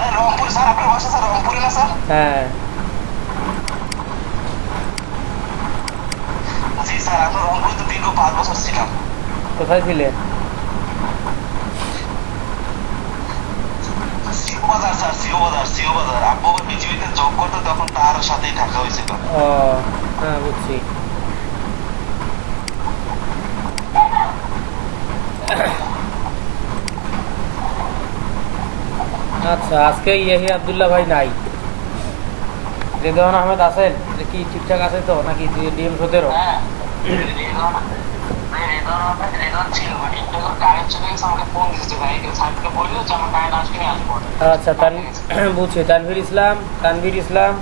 Rangpur sir, আপনার বাসা sir রংপুরে না স্যার? হ্যাঁ। জি স্যার, আপনার রংপুরে তো দীর্ঘ 5 বছর ছিলাম। কোথায় ছিলেন? সিও বাজার স্যার, সিও বাজার, সিও বাজার। আব্বু আবার বিজিবিতে জব করতো, তখন তার সাথেই থাকা হয়েছিল। ও হ্যাঁ, বুঝছি। আচ্ছা, আজকে ইয়াহি আব্দুল্লাহ ভাই নাই। রেদওয়ান আহমেদ আছেন? কি ঠিকঠাক আছে তো নাকি ডিএম 17? আচ্ছা, বুঝছি। তানভীর ইসলাম, তানভীর ইসলাম।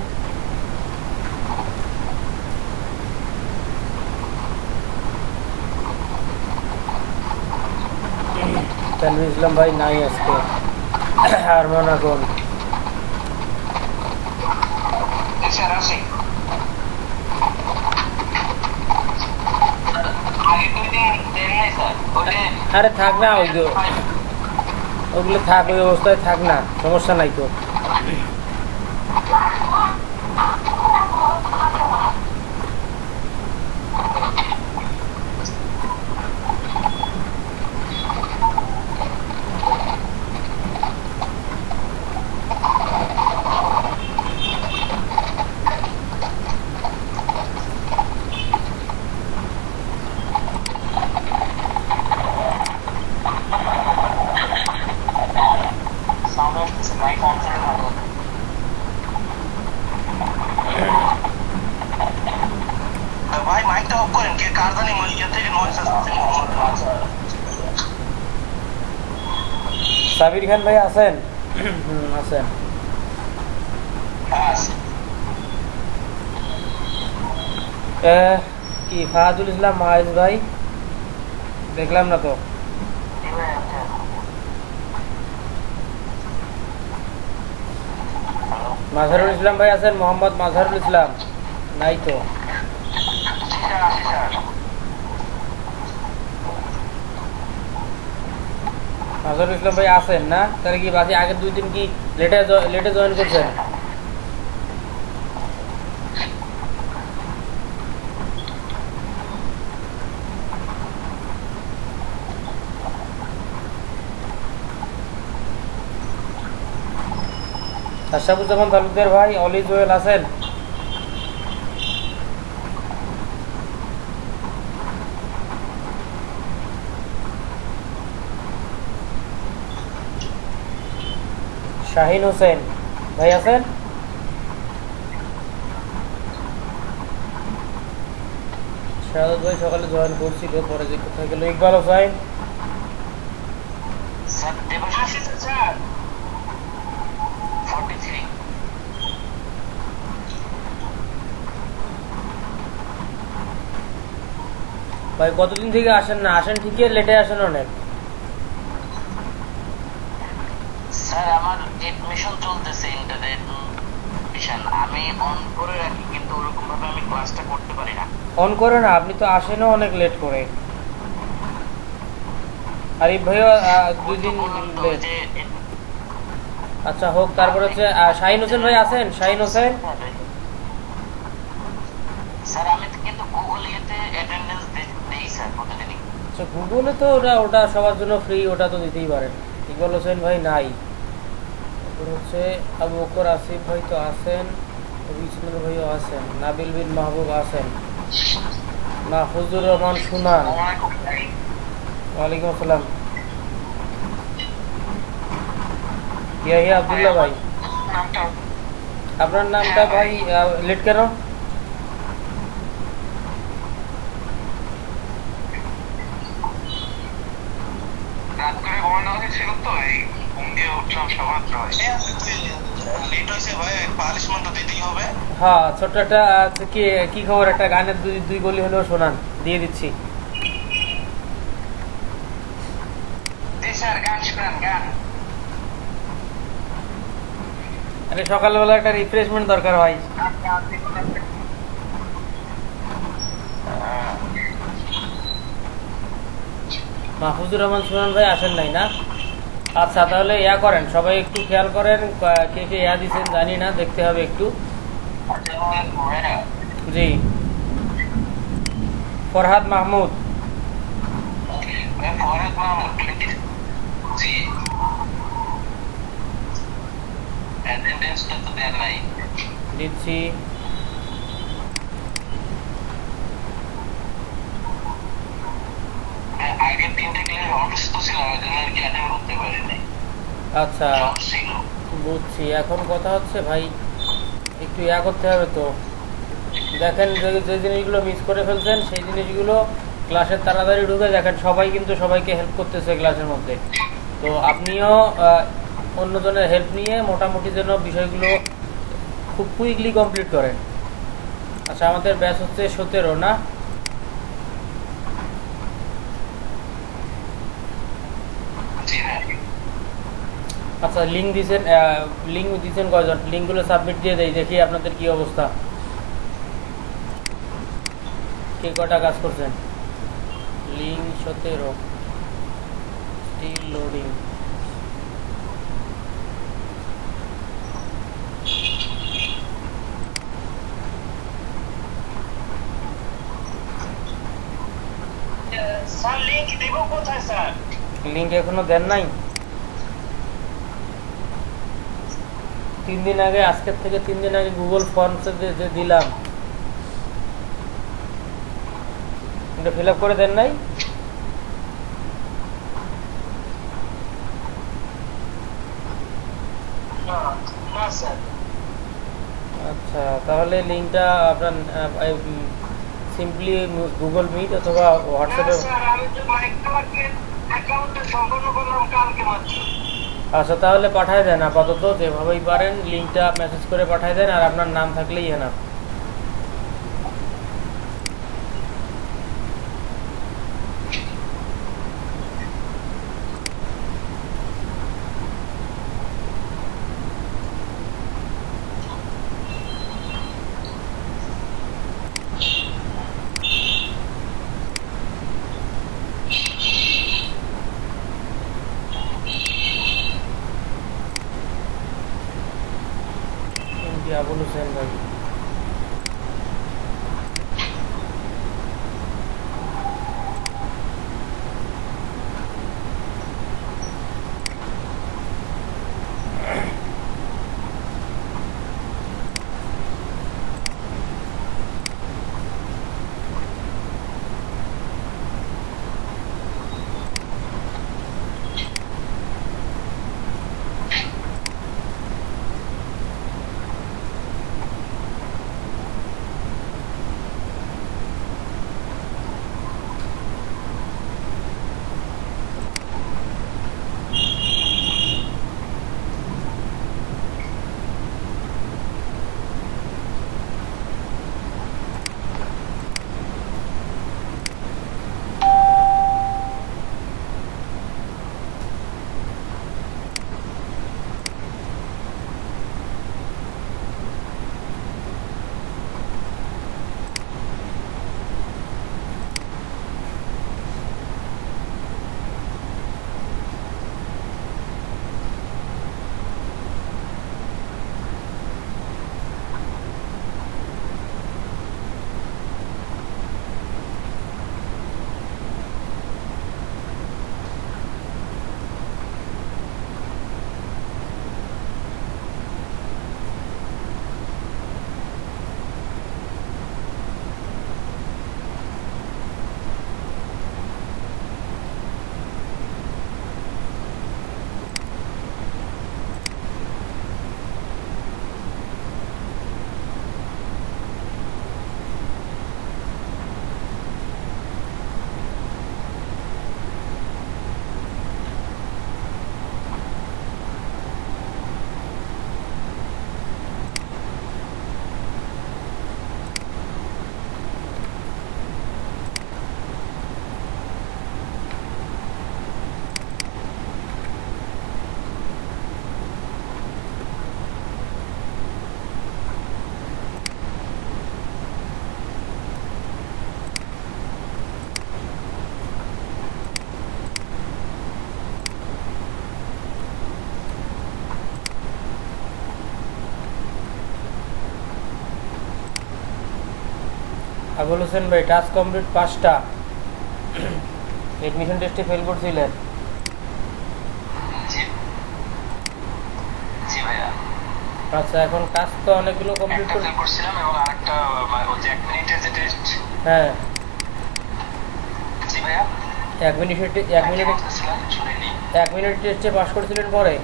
তানভীর ইসলাম ভাই নাই আজকে। আর মনাগন আরে থাক না, ওগুলো থাক, ওই অবস্থায় থাক না, সমস্যা নাই তো। ভাই মাইকটা অফ করেন, কে কার জানি ইয়ে থেকে নয়েজ আসছে। সাবির খান ভাই আছেন? আছেন। কি ফাহাদুল ইসলাম মাহিজ ভাই? দেখলাম না তো। মাজহারুল ইসলাম ভাই আছেন? মোহাম্মদ মাজহারুল ইসলাম নাই তো। মাজহারুল ইসলাম ভাই আছেন না? তাহলে কি বাকি আগের 2 দিন কি লেটে জয়েন করছেন? আশরাফুজ্জামান তালুকদার ভাই, অলি জুয়েল আছেন? শাহিন হোসেন ভাই আছেন? শাহাদত ভাই সকালে জয়েন করছিল, পরে যে কোথায় গেল? ইকবাল হোসেন ভাই কতদিন থেকে আসেন না? আসেন ঠিকই, লেটে আসেন অনেক। স্যার আমার এডমিশন চলতেছে, ইন্টারনেট মিশন আমি অন করে রাখি, কিন্তু ওরকম ভাবে আমি ক্লাসটা করতে পারি না। অন করে না, আপনি তো আসেনও অনেক লেট করে। আরিফ ভাইও 2 দিন লেট। আচ্ছা হোক, তারপর হচ্ছে শাহিন হোসেন ভাই আছেন? শাহিন হোসেন স্যার আমি কিন্তু গুগল ইয়েতে অ্যাটেন্ডেন্স দেই স্যার প্রতিদিনই। আচ্ছা, গুগলে তো ওটা সবার জন্য ফ্রি, ওটা তো দিতেই পারেন। ইকবাল হোসেন ভাই নাই। তারপর হচ্ছে আবু বকর আসিফ ভাই তো আছেন, রবিচন্দ্র ভাইও আছেন, নাবিল বিন মাহবুব আছেন, মাহফুজুর রহমান সুনান। ওয়ালাইকুম আসসালাম। ইয়াহিয়া আব্দুল্লাহ ভাই, আপনার নামটা ভাই লেট কেন? রাত করে ঘুমানো হয়েছিল তো, এই ঘুম দিয়ে উঠলাম সবার লেট হয়েছে ভাই, পানিশমেন্ট তো দিতেই হবে। হ্যাঁ, ছোট্ট একটা কি খবর, একটা গানের দুই গলি হলেও শোনান, দিয়ে দিচ্ছি। স্যার গান শোনান, গান। আরে সকালবেলা একটা রিফ্রেশমেন্ট দরকার ভাই। মাহফুজুর রহমান সুনান ভাই আসেন নাই না? আচ্ছা তাহলে ইয়া করেন, সবাই একটু খেয়াল করেন, কে কে ইয়া দিচ্ছেন জানি না, দেখতে হবে একটু। জি, ফরহাদ মাহমুদ। দিচ্ছি। আচ্ছা বুঝছি। এখন কথা হচ্ছে ভাই, একটু ইয়া করতে হবে তো। দেখেন যে যে জিনিসগুলো মিস করে ফেলছেন সেই জিনিসগুলো ক্লাসের তাড়াতাড়ি ঢুকে দেখেন, সবাই কিন্তু সবাইকে হেল্প করতেছে ক্লাসের মধ্যে। তো আপনিও অন্যজনের হেল্প নিয়ে মোটামুটি যেন বিষয়গুলো খুব কুইকলি কমপ্লিট করেন। আচ্ছা আমাদের ব্যাচ হচ্ছে 17 না? আচ্ছা লিঙ্ক দিয়েছেন কয়জন? লিঙ্কগুলো সাবমিট দিয়ে দেই, দেখি আপনাদের কি অবস্থা, কে কটা কাজ করছেন। Link 17 still loading. Sir link দেব কোথায় স্যার? লিঙ্ক এখনো দেন নাই? 3 দিন আগে, আজকের থেকে 3 দিন আগে গুগল ফর্মসে যে দিলাম এটা ফিল আপ করে দেন নাই? না স্যার। আচ্ছা তাহলে লিঙ্কটা আপনার সিম্পলি গুগল মিট অথবা হোয়াটসঅ্যাপে। স্যার আমি তো মাইক্রোমার্কেট অ্যাকাউন্টে সম্পন্ন করলাম কালকে মাত্র। আচ্ছা তাহলে পাঠায় দেন, আপাতত যেভাবেই পারেন লিঙ্কটা মেসেজ করে পাঠায় দেন, আর আপনার নাম থাকলেই এনাফ। আবুল হোসেন ভাই। আবুল হোসেন ভাই টাস্ক কমপ্লিট 5টা, এডমিশন টেস্টে ফেল করছিলেন। জি জি ভাইয়া। আচ্ছা এখন কাজ তো অনেকগুলো কমপ্লিট একটা ফেল করছিলাম এবং আরেকটা ওই যে 1 মিনিটের যে টেস্ট। হ্যাঁ জি ভাইয়া। 1 মিনিট 1 মিনিট টেস্টে পাস করছিলেন পরে।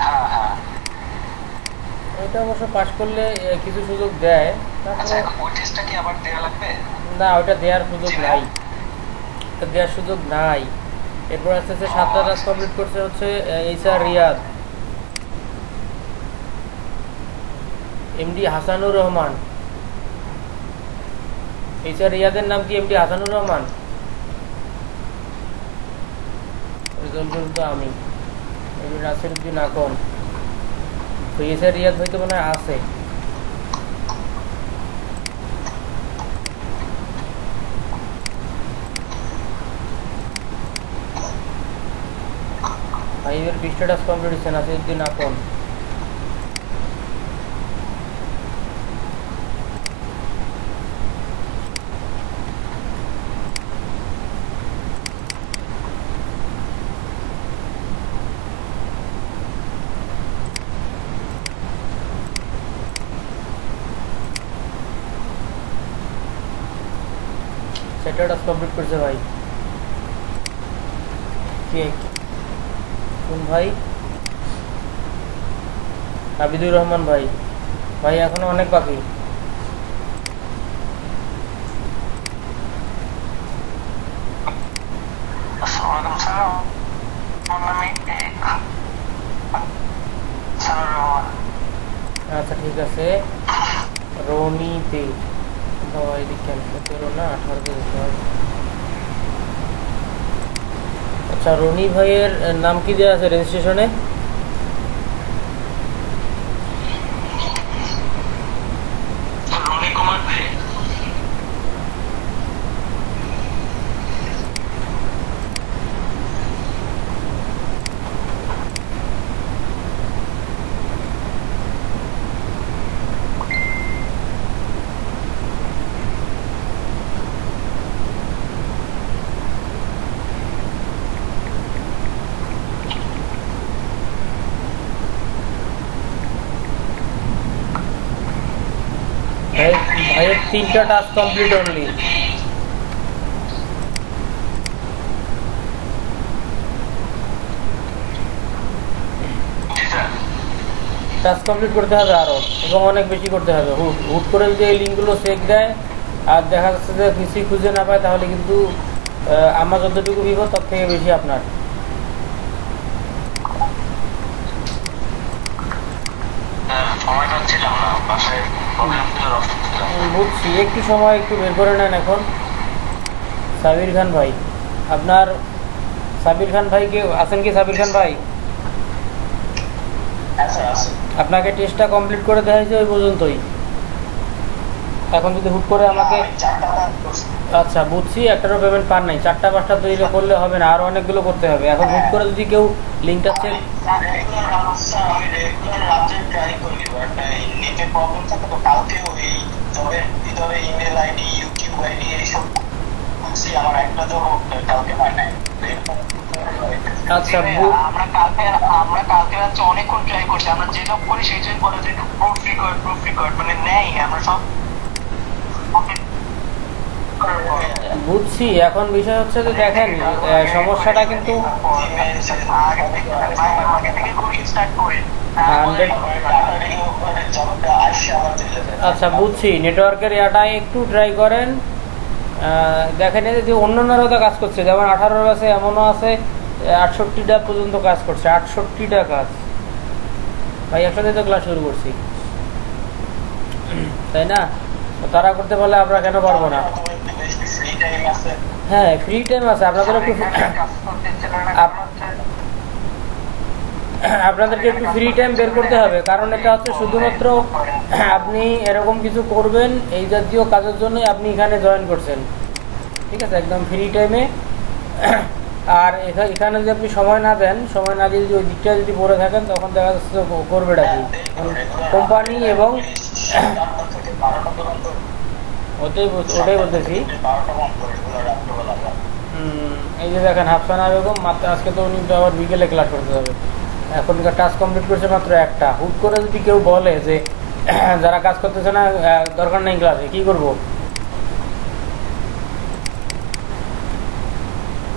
হ্যাঁ হ্যাঁ। ওইটা অবশ্য পাস করলে কিছু সুযোগ দেয়, আচ্ছা তারপরে ওই টেস্টটা কি আবার দেওয়া লাগবে? না ওইটা দেওয়ার সুযোগ নাই, ওটা দেওয়ার সুযোগ নাই। এরপর আস্তে আস্তে 7টা টাস্ক কমপ্লিট করছে হচ্ছে HR Riyad, MD Hasanur Rahman. HR রিয়াদের নাম কি এমডি হাসানুর রহমান? তো আমি নাসির উদ্দিন আকন, তো এইচআর রিয়াদ হয়তো মনে হয় আছে। ফাইভের 20টা টাস্ক কমপ্লিট হচ্ছে নাসির উদ্দিন আকন। সেটা টাস্ক কমপ্লিট করছে ভাই। কে কোন ভাই? আবিদুর রহমান ভাই। ভাই এখনো অনেক বাকি। আসসালামু স্যার। আচ্ছা ঠিক আছে, রনিতে এদিক ক্যান্সেল করো না, 18তে যেতে হবে। আচ্ছা রনি ভাইয়ের নাম কি দেওয়া আছে রেজিস্ট্রেশনে? রনি কুমার দে। ভাইয়ের 3টা task complete only. Task complete করতে হবে আরো, এবং অনেক বেশি করতে হবে। হুট করে যদি এই লিঙ্কগুলো চেক দেয় আর দেখা যাচ্ছে যে কিছুই খুঁজে না পায়, তাহলে কিন্তু আমার যতটুকু বিপদ তার থেকে বেশি আপনার। বুঝছি, একটু সময় একটু বের করে নেন এখন। সাবির খান ভাই, আপনার সাবির খান ভাই কে আছেন কি? সাবির খান ভাই আপনাকে টেস্টটা কমপ্লিট করে দেওয়া হয়েছে ওই পর্যন্তই। এখন যদি হুট করে আমাকে, আচ্ছা বুঝছি, একটারও পেমেন্ট পান নাই, 4টা 5টা তৈরি করলে হবে না, আরো অনেকগুলো করতে হবে। এখন হুট করে যদি কেউ লিঙ্কটা চেক, আচ্ছা আমরা কালকে রাত্রে অনেকক্ষণ ট্রাই করছি, আমরা যে জব করি সেই জন্য বলে যে প্রুফ রেকর্ড মানে নেই, আমরা সব বুঝছি। এখন বিষয় হচ্ছে যে দেখেন সমস্যাটা কিন্তু আচ্ছা বুঝছি, নেটওয়ার্কের ইয়াটাই একটু ট্রাই করেন। দেখেন যে অন্যান্যরাও তো কাজ করছে, যেমন 18 আছে, এমনও আছে 68টা পর্যন্ত কাজ করছে, 68টা কাজ। ভাই একসাথে তো ক্লাস শুরু করছি, তাই না? তারা করতে পারলে আমরা কেন পারবো না? হ্যাঁ ফ্রি টাইম আছে, আপনাদেরকে একটু ফ্রি টাইম বের করতে হবে, কারণ এটা হচ্ছে শুধুমাত্র আপনি এরকম কিছু করবেন এই জাতীয় কাজের জন্য আপনি এখানে জয়েন করছেন, ঠিক আছে, একদম ফ্রি টাইমে। আর এখানে যদি আপনি সময় না দেন, সময় না দিয়ে যদি ওই দিকটা যদি পড়ে থাকেন, তখন দেখা যাচ্ছে করবেটা কি কোম্পানি এবং ওটাই বলতেছি। এই যে দেখেন হাফসানা বেগম মাত্র আজকে তো উনি আবার বিকেলে ক্লাস করতে যাবে, এখনকার টাস্ক কমপ্লিট করছে মাত্র একটা। হুট করে যদি কেউ বলে যে যারা কাজ করতেছে না দরকার নেই ক্লাসে, কি করব?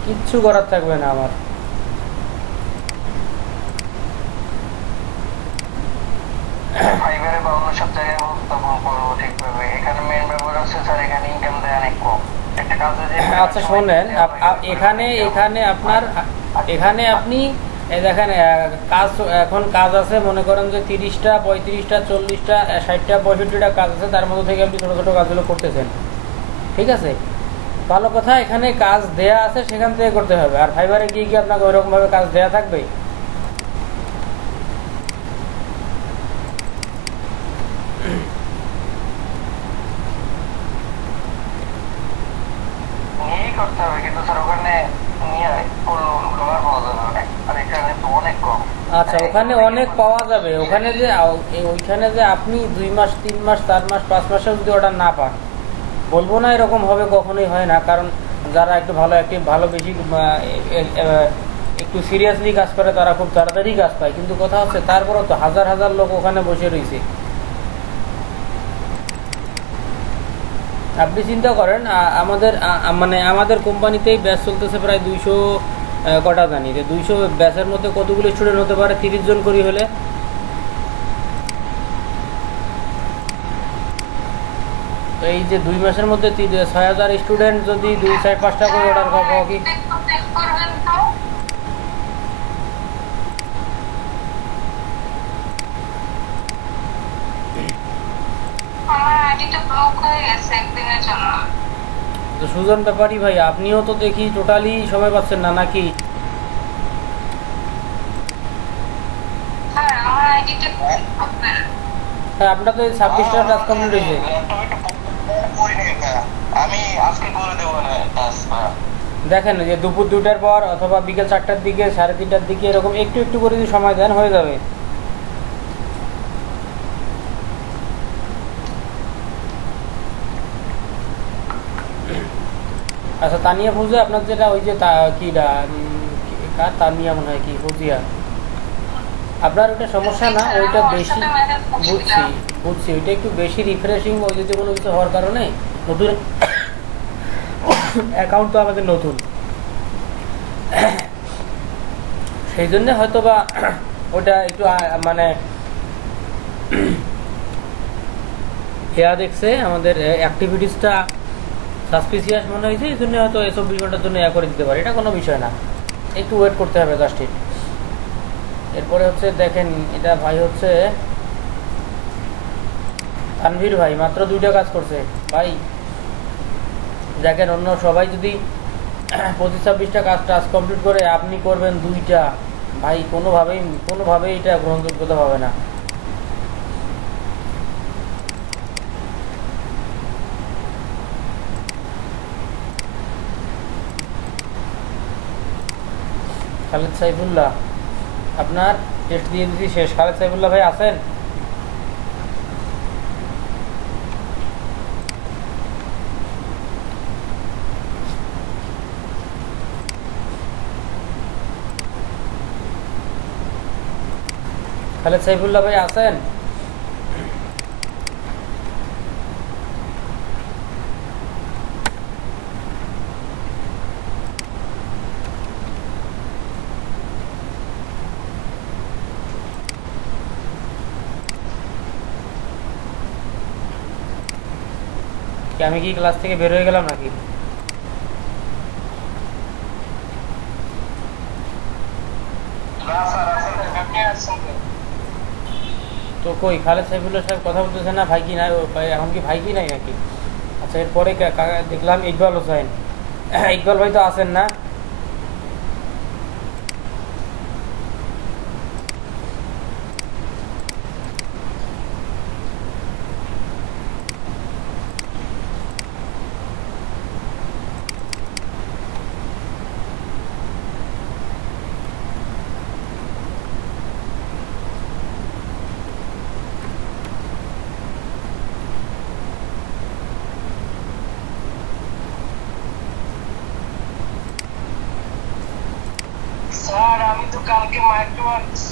কিচ্ছু করার থাকবে না আমার। আচ্ছা শোনেন, এখানে এখানে আপনার এখানে আপনি দেখেন কাজ, এখন কাজ আছে মনে করেন যে 30টা 35টা 40টা 60টা 65টা কাজ আছে, তার মধ্যে থেকে আপনি ছোটো ছোটো কাজগুলো করতেছেন, ঠিক আছে, ভালো কথা। এখানে কাজ দেয়া আছে, সেখান থেকে করতে হবে। আর ফাইবারে গিয়ে কি আপনাকে ওইরকমভাবে কাজ দেয়া থাকবে? আচ্ছা ওখানে অনেক পাওয়া যাবে। ওইখানে যে আপনি 2 মাস 3 মাস 4 মাস 5 মাসেও যদি অর্ডার না পান, বলবো না এরকম হবে, কখনোই হয় না। কারণ যারা একটু ভালো বেশি একটু সিরিয়াসলি কাজ করে তারা খুব তাড়াতাড়ি কাজ পায়, কিন্তু কথা হচ্ছে তারপরেও তো হাজার হাজার লোক ওখানে বসে রয়েছে। আপনি চিন্তা করেন আমাদের কোম্পানিতেই ব্যাচ চলতেছে প্রায় 200 কটা জানি যে 200 ব্যাচের মধ্যে কতগুলো স্টুডেন্ট হতে পারে? 30 জন করি হলে তো এই যে 2 মাসের মধ্যে 6000 স্টুডেন্ট যদি 2-5টা করে অর্ডার পাবো কি? তো সুজন ব্যাপারী ভাই, আপনিও তো দেখি টোটালি সময় পাচ্ছেন না নাকি? হ্যাঁ আপনার তো 26টা টাস্ক কমপ্লিট হয়েছে। দেখেন যে দুপুর 2টার পর অথবা বিকেল 4টার দিকে 3:30টার দিকে এরকম একটু একটু করে যদি সময় দেন হয়ে যাবে। আচ্ছা তানিয়া ফুজে আপনার যেটা ওই যে তানিয়া মনে হয় কি ফুজিয়া, আপনার ওইটা সমস্যা না, ওইটা বেশি বুঝছি ওইটা একটু বেশি রিফ্রেশিং ওই যদি কোনো কিছু হওয়ার কারণে নতুন অ্যাকাউন্ট তো আমাদের নতুন, সেই জন্যে হয়তো বা ওটা একটু মানে দেখছে আমাদের অ্যাক্টিভিটিসটা সাসপিসিয়াস মনে হয়েছে, এই জন্য হয়তো 24 ঘন্টার জন্য করে দিতে পারে, এটা কোনো বিষয় না, একটু ওয়েট করতে হবে জাস্ট। এরপরে হচ্ছে দেখেন এটা ভাই হচ্ছে তানভীর ভাই, মাত্র 2টা কাজ করছে ভাই। দেখেন অন্য সবাই যদি 25-26টা কাজ কমপ্লিট করে, আপনি করবেন 2টা, ভাই কোনোভাবেই এটা গ্রহণযোগ্যতা হবে না। খালেদ সাইফুল্লাহ, আপনার টেস্ট দিয়ে দিচ্ছি শেষ। খালেদ সাইফুল্লাহ ভাই আছেন? খালেদ সাইফুল্লাহ ভাই আছেন? আমি কি ক্লাস থেকে বের হয়ে গেলাম নাকি? তো কই খালেদ সাইফুল্লাহ সাহেব কথা বলতেছে না? ভাই কি নাই এখন? কি ভাই কি নাই নাকি? আচ্ছা এরপরে দেখলাম ইকবাল হোসেন। ইকবাল ভাই তো আছেন না? মাইক্রোওয়ার্কস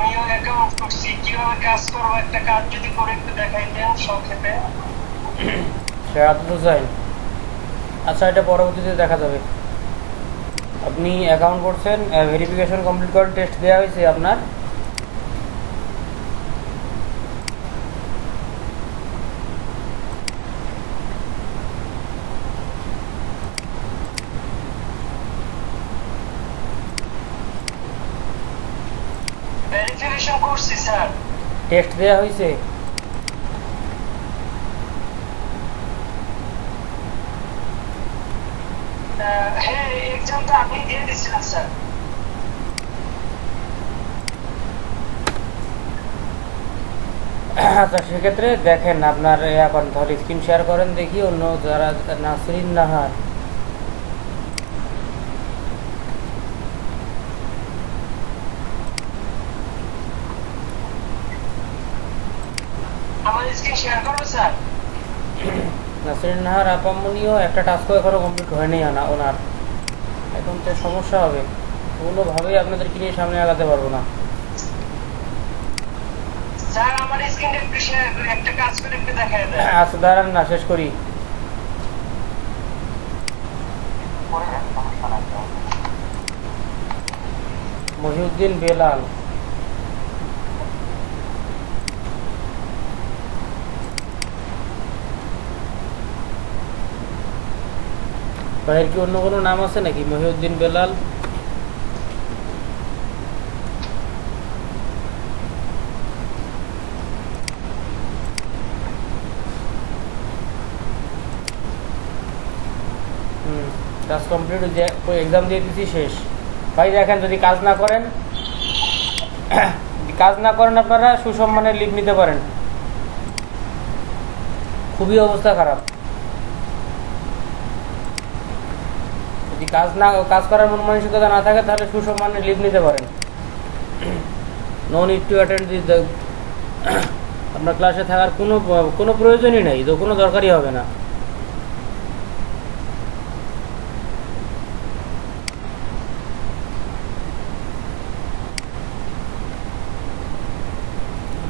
নিউ অ্যাকাউন্ট করছি, কিভাবে কাজ করবো একটা কাজ যদি করে একটু দেখাইতেন সংক্ষেপে। সেরাত হোসেন, আচ্ছা এটা পরবর্তীতে দেখা যাবে। আপনি অ্যাকাউন্ট করছেন, ভেরিফিকেশন কমপ্লিট করেন, টেস্ট দেওয়া হয়েছে আপনার? ভেরিফিকেশন করছি স্যার। টেস্ট দেওয়া হয়েছে? হ্যাঁ, এক্সামটা আপনি দিয়ে দিচ্ছিলেন স্যার। আচ্ছা সেক্ষেত্রে দেখেন আপনার এখন তাহলে স্ক্রিন শেয়ার করেন দেখি অন্য যারা। নাসরিন নাহার, আমার স্ক্রিন শেয়ার করবো স্যার? নাসরিন নাহার আপামনিও একটা টাস্কও এখনো কমপ্লিট হয়নি ওনার। এখন তো সমস্যা হবে, কোনোভাবেই আপনাদেরকে নিয়ে সামনে আগাতে পারবো না। স্যার আমার স্ক্রিনটা একটু শেয়ার করে একটা কাজ করে একটু দেখাই দেন। আচ্ছা দাঁড়ান না, শেষ করি। মহিউদ্দিন বেলাল, ভাইয়ের কি অন্য কোনো নাম আছে নাকি? মহিউদ্দিন বেলাল, কাজ কমপ্লিট, এক্সাম দিয়ে দিচ্ছি, শেষ। ভাই দেখেন যদি কাজ না করেন আপনারা সুসম্মানের লিভ নিতে পারেন, খুবই অবস্থা খারাপ। যদি কাজ করার মন মানসিকতা না থাকে তাহলে সুসম্মানের লিভ নিতে পারেন। No need to attend this, আপনার ক্লাসে থাকার কোনো প্রয়োজনই নেই, তো কোনো দরকারই হবে না।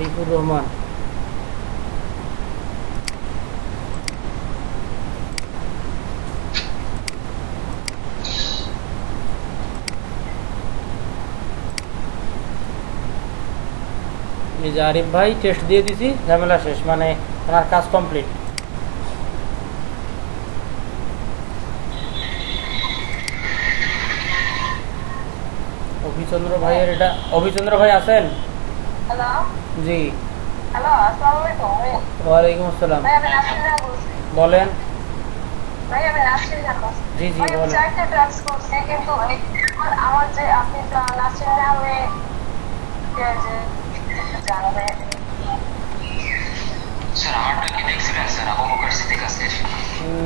রিপুর রহমান, এই যে আরিফ ভাই, টেস্ট দিয়ে দিছি, ঝামেলা শেষ, মানে ওনার কাজ কমপ্লিট। অভিচন্দ্র ভাইয়ের এটা, অভিচন্দ্র ভাই আছেন? হ্যালো, জি হ্যালো, আসসালামু আলাইকুম। ওয়ালাইকুম আসসালাম, ভাই আমি নাসরিন নাহার বলছি। বলেন। ভাই আমি নাসরিন নাহার বলছি। জি জি ভাই আমি বলেন। 4টা টাস্ক করছি, কিন্তু আমার যে আপনি নাসরিন নামে যে জানবে স্যার আমারটা কি দেখছিলেন স্যার? আবু বকর সিদ্দিক আছে।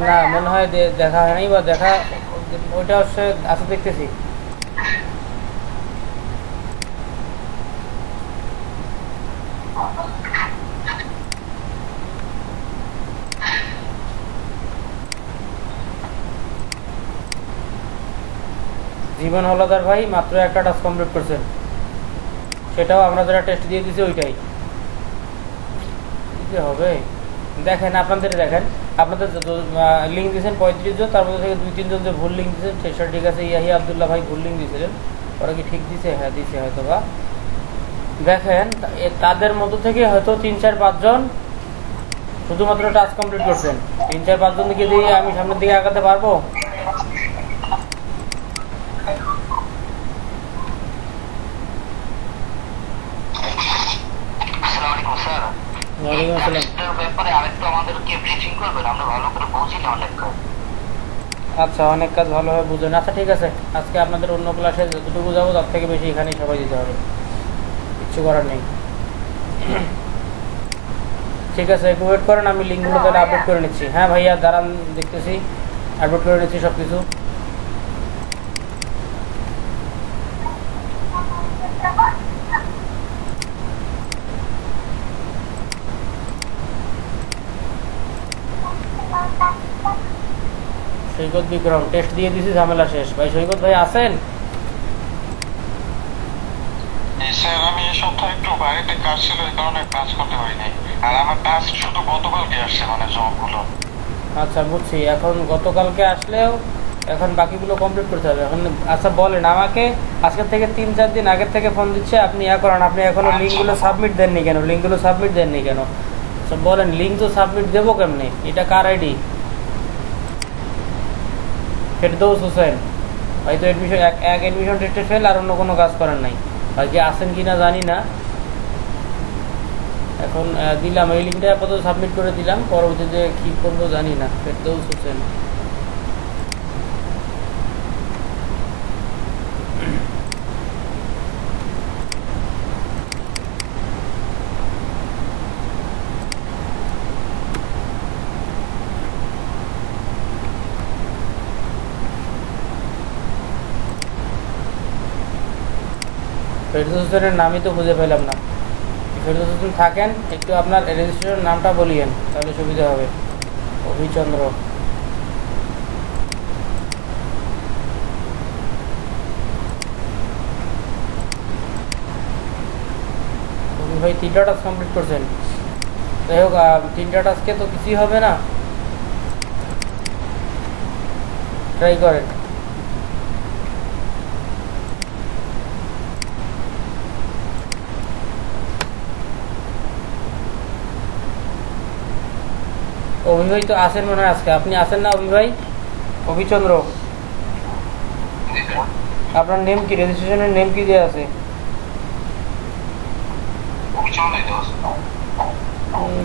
না মনে হয় দেখা হয় নাই, বা দেখা ওইটা হচ্ছে আছে, দেখতেছি। জীবন হলদার ভাই মাত্র একটা টাস্ক কমপ্লিট করছেন, সেটাও আমরা যারা টেস্ট দিয়ে দিছি ওইটাই। কি হবে দেখেন, আপনাদের দেখেন, আপনাদের লিঙ্ক দিয়েছেন 35 জন, তার মধ্যে থেকে 2-3 জন যে ভুল লিঙ্ক দিয়েছেন সেটা ঠিক আছে। ইয়াহিয়া আবদুল্লাহ ভাই ভুল লিঙ্ক দিয়েছিলেন, ওরা কি ঠিক দিছে? হ্যাঁ দিছে হয়তো বা। দেখেন তাদের মধ্য থেকে হয়তো 3-4-5 জন শুধুমাত্র টাস্ক কমপ্লিট করছেন। 3-4-5 জন দিকে দিয়ে আমি সামনের দিকে আগাতে পারবো? আসসালামু আলাইকুম স্যার। ওয়ালাইকুম আসসালাম। এটার ব্যাপারে আরেকটু আমাদেরকে ব্রিফিং করবেন, আমরা ভালো করে বুঝি না অনেক কাজ। আচ্ছা অনেক কাজ ভালোভাবে বুঝেন। আচ্ছা ঠিক আছে, আজকে আপনাদের অন্য ক্লাসে যতটুকু যাবো তার থেকে বেশি এখানেই সবাই দিতে হবে, কিচ্ছু করার নেই। ঠিক আছে একটু ওয়েট করেন, আমি লিঙ্কগুলো তাহলে আপডেট করে নিচ্ছি। হ্যাঁ ভাইয়া দাঁড়ান, দেখতেছি, আপডেট করে নিচ্ছি সব কিছু। সৈকত বিক্রম টেস্ট দিয়ে দিছি, ঝামেলা শেষ। ভাই সৈকত ভাই আছেন? এই সপ্তাহে একটু বাড়িতে কাজ ছিল, এই কারণে কাজ করতে হয়নি। আর আমার টাস্ক শুধু গতকালকে আসছে, মানে জবগুলো। আচ্ছা বুঝছি, এখন গতকালকে আসলেও এখন বাকিগুলো কমপ্লিট করতে হবে এখন। আচ্ছা বলেন আমাকে, আজকের থেকে 3-4 দিন আগের থেকে ফোন দিচ্ছে, আপনি করেন, আপনি এখনো লিঙ্কগুলো সাবমিট দেননি কেন? লিঙ্কগুলো সাবমিট দেননি কেন? আচ্ছা বলেন, লিঙ্ক তো সাবমিট দেবো কেমনি? এটা কার আইডি? ফেরদৌস হোসেন ভাই তো এডমিশন এক এডমিশন টেস্টে ফেল, আর অন্য কোনো কাজ করেন নাই ভাই। কি আসেন কি না জানি না। এখন দিলাম এই লিঙ্কটা আপাতত সাবমিট করে দিলাম, পরবর্তীতে কী করবো জানি না। ফেরদৌস হোসেন ফেরদৌস হোসেনের নামই তো খুঁজে পেলাম না। ফেরদৌস হোসেন থাকেন, একটু আপনার রেজিস্ট্রেশন নামটা বলিয়েন, তাহলে সুবিধা হবে। অভিচন্দ্র ভাই 3টা টাস্ক কমপ্লিট করছেন। যাই হোক 3টা টাস্কে তো কিছুই হবে না, ট্রাই করেন। অভি ভাই তো আসেন মনে হয় আজকে, আপনি আসেন না অভি ভাই? অভিচন্দ্র আপনার নেম কি, রেজিস্ট্রেশনের নেম কি দেওয়া আছে?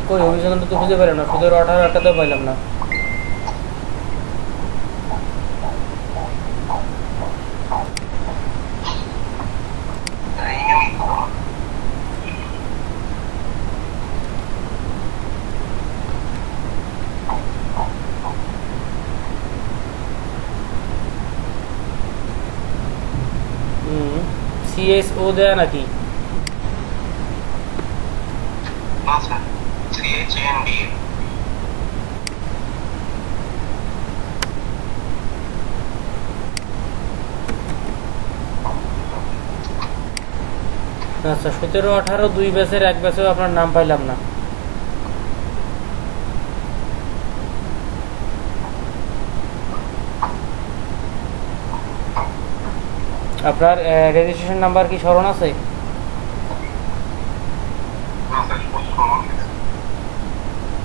কই অভিচন্দ্র তো খুঁজে পেলাম না, 17-18 একটা তো পাইলাম না। CSO দেয়া নাকি? আচ্ছা 17-18 2 ব্যাচের এক ব্যাচেও আপনার নাম পাইলাম না। আপনার রেজিস্ট্রেশন নাম্বার কি স্মরণ আছে?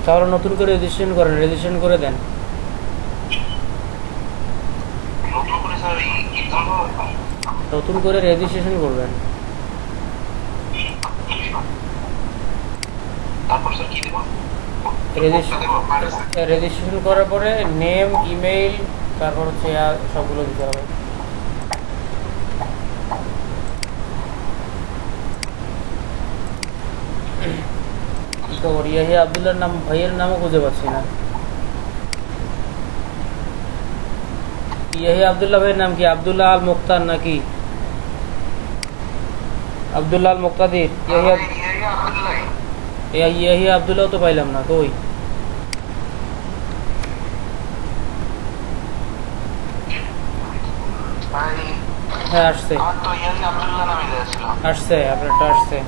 তাহলে নতুন করে রেজিস্ট্রেশন করেন, রেজিস্ট্রেশন করে দেন। নতুন করে রেজিস্ট্রেশন করবেন। রেজিস্ট্রেশন করার পরে নেম, ইমেইল, তারপর হচ্ছে সবগুলো দিতে হবে। কি খবর? ইয়াহিয়া আবদুল্লাহর নাম, ভাইয়ের নামও খুঁজে পাচ্ছি না। ইয়াহিয়া আবদুল্লাহ ভাইয়ের নাম কি? আবদুল্লাহ আল মুক্তার নাকি? আবদুল্লাহ আল মুক্তাদির। ইয়াহিয়া আবদুল্লাহ তো পাইলাম না, কই? হ্যাঁ আসছে, আসছে, আপনারটা আসছে।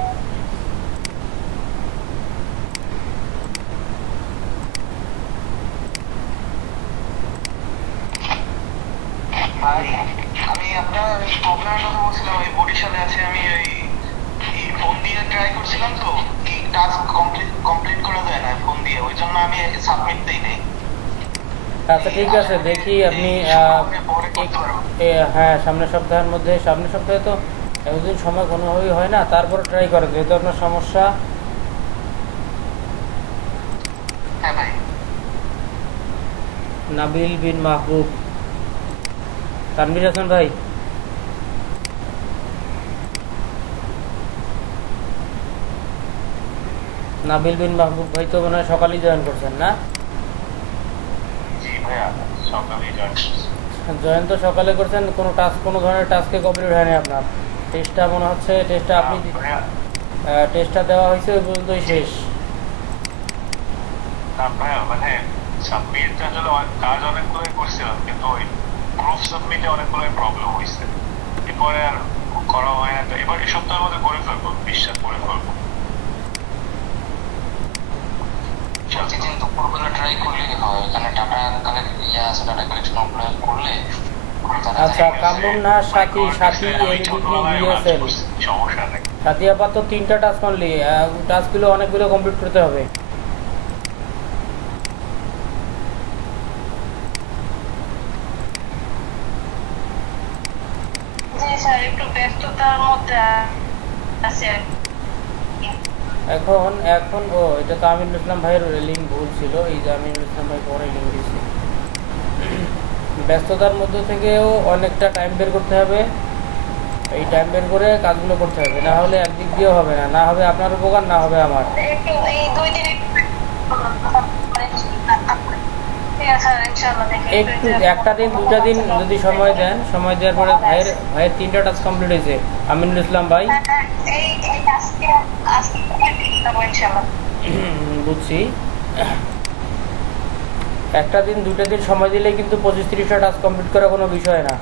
আমি আপনার প্রবলেমের কথা বলছিলাম, ওই বরিশালে আছে, আমি ওই ফোন দিয়ে ট্রাই করছিলাম, তো এই টাস্ক কমপ্লিট করা যায় না ফোন দিয়ে, ওই জন্য আমি সাবমিট দিই নাই। আচ্ছা ঠিক আছে, দেখি আপনি হ্যাঁ সামনের সপ্তাহের মধ্যে, সামনের সপ্তাহে তো এতদিন সময় কোনোভাবেই হয় না, তারপর ট্রাই করেন যেহেতু আপনার সমস্যা। নাবিল বিন মাহবুব, তানভীর হাসান ভাই, নাবিল বিন মাহবুব ভাই তো মনে হয় সকালেই জয়েন করছেন না? জয়েন তো সকালে করছেন, কোনো টাস্ক, কোনো ধরনের টাস্কে কমপ্লিট হয়নি আপনার? টেস্টটা মনে হচ্ছে, টেস্টটা আপনি টেস্টটা দেওয়া হয়েছে ওই পর্যন্তই শেষ। মানে সাবমিটটা আসলে কাজ অনেকগুলোই করছিলাম, কিন্তু ওই প্রুফ সাবমিটে অনেকগুলোই প্রবলেম হয়েছে, এরপরে আর করা হয় না। এবার এই সপ্তাহের মধ্যে করে ফেলবো, 20 আছে ডাটা কালেকশন আপলোড করলে আচ্ছা কামরুন না সাথী সাথী এলডিপি বিএসএল সমস্যা নেই। সাথী আপাতত 3টা টাস্ক অনলি, টাস্কগুলো অনেকগুলো কমপ্লিট করতে হবে। জি স্যার একটু ব্যস্ততার মধ্যে আছে আর কি। এখন এখন ও এটা তো আমিনুল ইসলাম ভাইয়ের লিঙ্ক ভুল ছিল, এই যে আমিনুল ইসলাম ভাই পরে লিঙ্ক দিয়েছে। ব্যস্ততার মধ্যে থেকেও অনেকটা টাইম বের করতে হবে, এই টাইম বের করে কাজগুলো করতে হবে, না হলে একদিক দিয়েও হবে না, না হবে আপনার উপকার না হবে আমার। একটু এই 2 দিন ঠিক আছে স্যার ইনশাআল্লাহ দেখি একটু একটা দিন দুটা দিন যদি সময় দেন, সময় দেওয়ার পরে ভাইয়ের 3টা টাস্ক কমপ্লিট হয়েছে আমিনুল ইসলাম ভাই। এই আজকে আজকে ইনশাআল্লাহ বুঝছি, একটা দিন দুটা দিন সময় দিলে কিন্তু 25-30টা টাস্ক কমপ্লিট করা কোনো বিষয় না।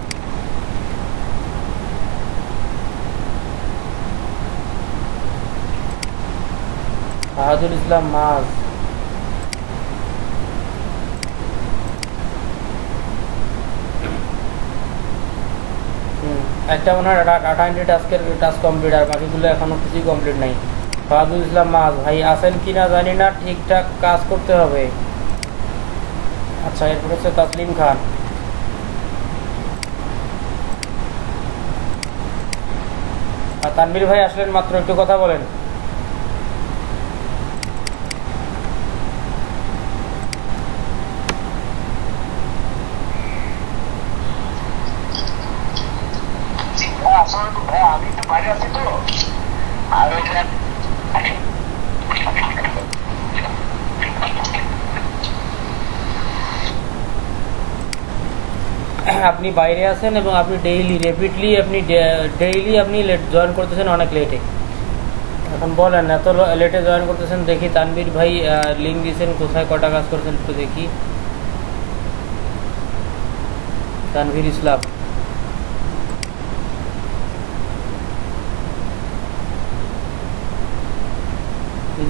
বাহাদুর ইসলাম মাজ একটা মনে হয় ডাটা এন্ট্রি টাস্ক কমপ্লিট, আর বাকিগুলো এখনো কিছুই কমপ্লিট নাই। বাহাদুর ইসলাম মাজ ভাই আছেন কিনা জানি না, ঠিকঠাক কাজ করতে হবে। আচ্ছা এরপর হচ্ছে তাসলিম খান। আর তানভীর ভাই আসলেন মাত্র, একটু কথা বলেন। আমি একটু বাইরে আছি তো, আর ওইটা আপনি বাইরে আছেন এবং আপনি রিপিটলি আপনি জয়েন করতেছেন অনেক লেটে। এখন বলেন এত লেটে জয়েন করতেছেন, দেখি তানভীর ভাই লিঙ্ক দিয়েছেন, কোথায় কটা কাজ করছেন একটু দেখি। তানভীর ইসলাম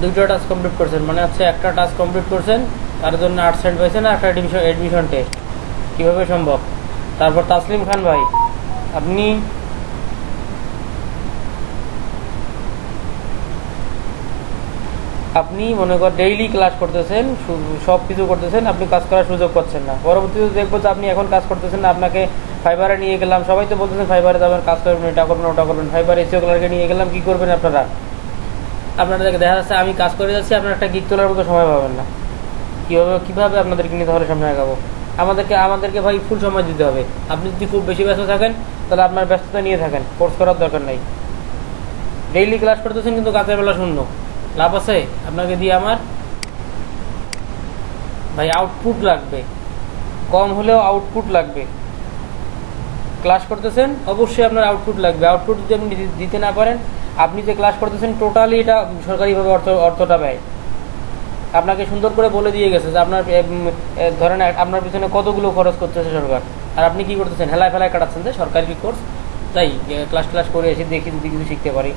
দুটো টাস্ক কমপ্লিট করছেন, মানে হচ্ছে একটা টাস্ক কমপ্লিট করছেন, তার জন্য 8 সেন্ট পাইছেন, একটা এডমিশন টেস্ট, কীভাবে সম্ভব? তারপর তাসলিম খান ভাই আপনি আপনি মনে কর ডেইলি ক্লাস করতেছেন, সব কিছু করতেছেন, আপনি কাজ করার সুযোগ পাচ্ছেন না। পরবর্তীতে দেখবো যে আপনি এখন কাজ করতেছেন না, আপনাকে ফাইবারে নিয়ে গেলাম, সবাই তো বলতেছেন ফাইবারে যাবেন, কাজ করবেন, এটা করবেন ওটা করবেন, ফাইবার এসিও ক্লার্কে নিয়ে গেলাম, কি করবেন আপনারা? আপনাদেরকে দেখা যাচ্ছে আমি কাজ করে যাচ্ছি, আপনার একটা গিক তোলার মতো সময় পাবেন না। কীভাবে আপনাদেরকে নিয়ে তাহলে সামনে আগাবো? আমাদেরকে ভাই ফুল সময় দিতে হবে। আপনি যদি খুব বেশি ব্যস্ত থাকেন তাহলে আপনার ব্যস্ততা নিয়ে থাকেন, কোর্স করার দরকার নাই। ডেইলি ক্লাস করতেছেন কিন্তু কাজের বেলা শূন্য, লাভ আছে আপনাকে দিয়ে আমার? ভাই আউটপুট লাগবে, কম হলেও আউটপুট লাগবে। ক্লাস করতেছেন অবশ্যই আপনার আউটপুট লাগবে, আউটপুট যদি আপনি দিতে না পারেন, আপনি যে ক্লাস করতেছেন টোটালি এটা সরকারিভাবে অর্থটা ব্যয়। আপনাকে সুন্দর করে বলে দিয়ে গেছে যে আপনার ধরেন আপনার পিছনে কতগুলো খরচ করতেছে সরকার, আর আপনি কি করতেছেন? হেলায় ফেলায় কাটাচ্ছেন যে সরকারি কোর্স, তাই ক্লাস করে এসে দেখি যদি কিছু শিখতে পারি।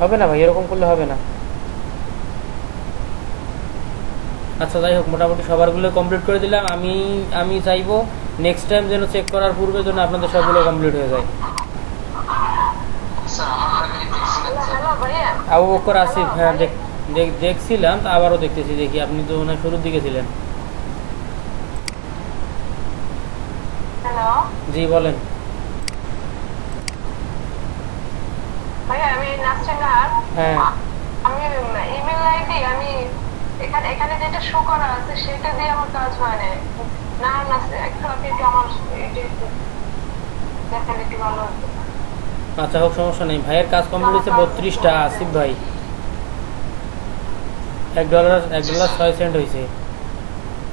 হবে না ভাই, এরকম করলে হবে না। আচ্ছা যাই হোক, মোটামুটি সবারগুলো কমপ্লিট করে দিলাম। আমি চাইবো নেক্সট টাইম যেন চেক করার পূর্বে যেন আপনাদের সবগুলো কমপ্লিট হয়ে যায়। হ্যালো ভাইয়া আবু বকর আসিফ, হ্যাঁ দেখছিলাম, তা আবারও দেখতেছি, দেখি আপনি তো মনে হয় শুরুর দিকে ছিলেন। হ্যালো জি বলেন। ভাইয়া আমি নাসরিনার, হ্যাঁ আমি ইমেল আইডি আমি এখানে যেটা শো করা আছে সেটা দিয়ে আমার কাজ হয় না না একটু আপনি একটু আমার দেখালে একটু ভালো হতো। আচ্ছা হোক, সমস্যা নেই। ভাইয়ের কাজ কমপ্লিট হয়েছে 32টা, আসিফ ভাই $1.06 হয়েছে।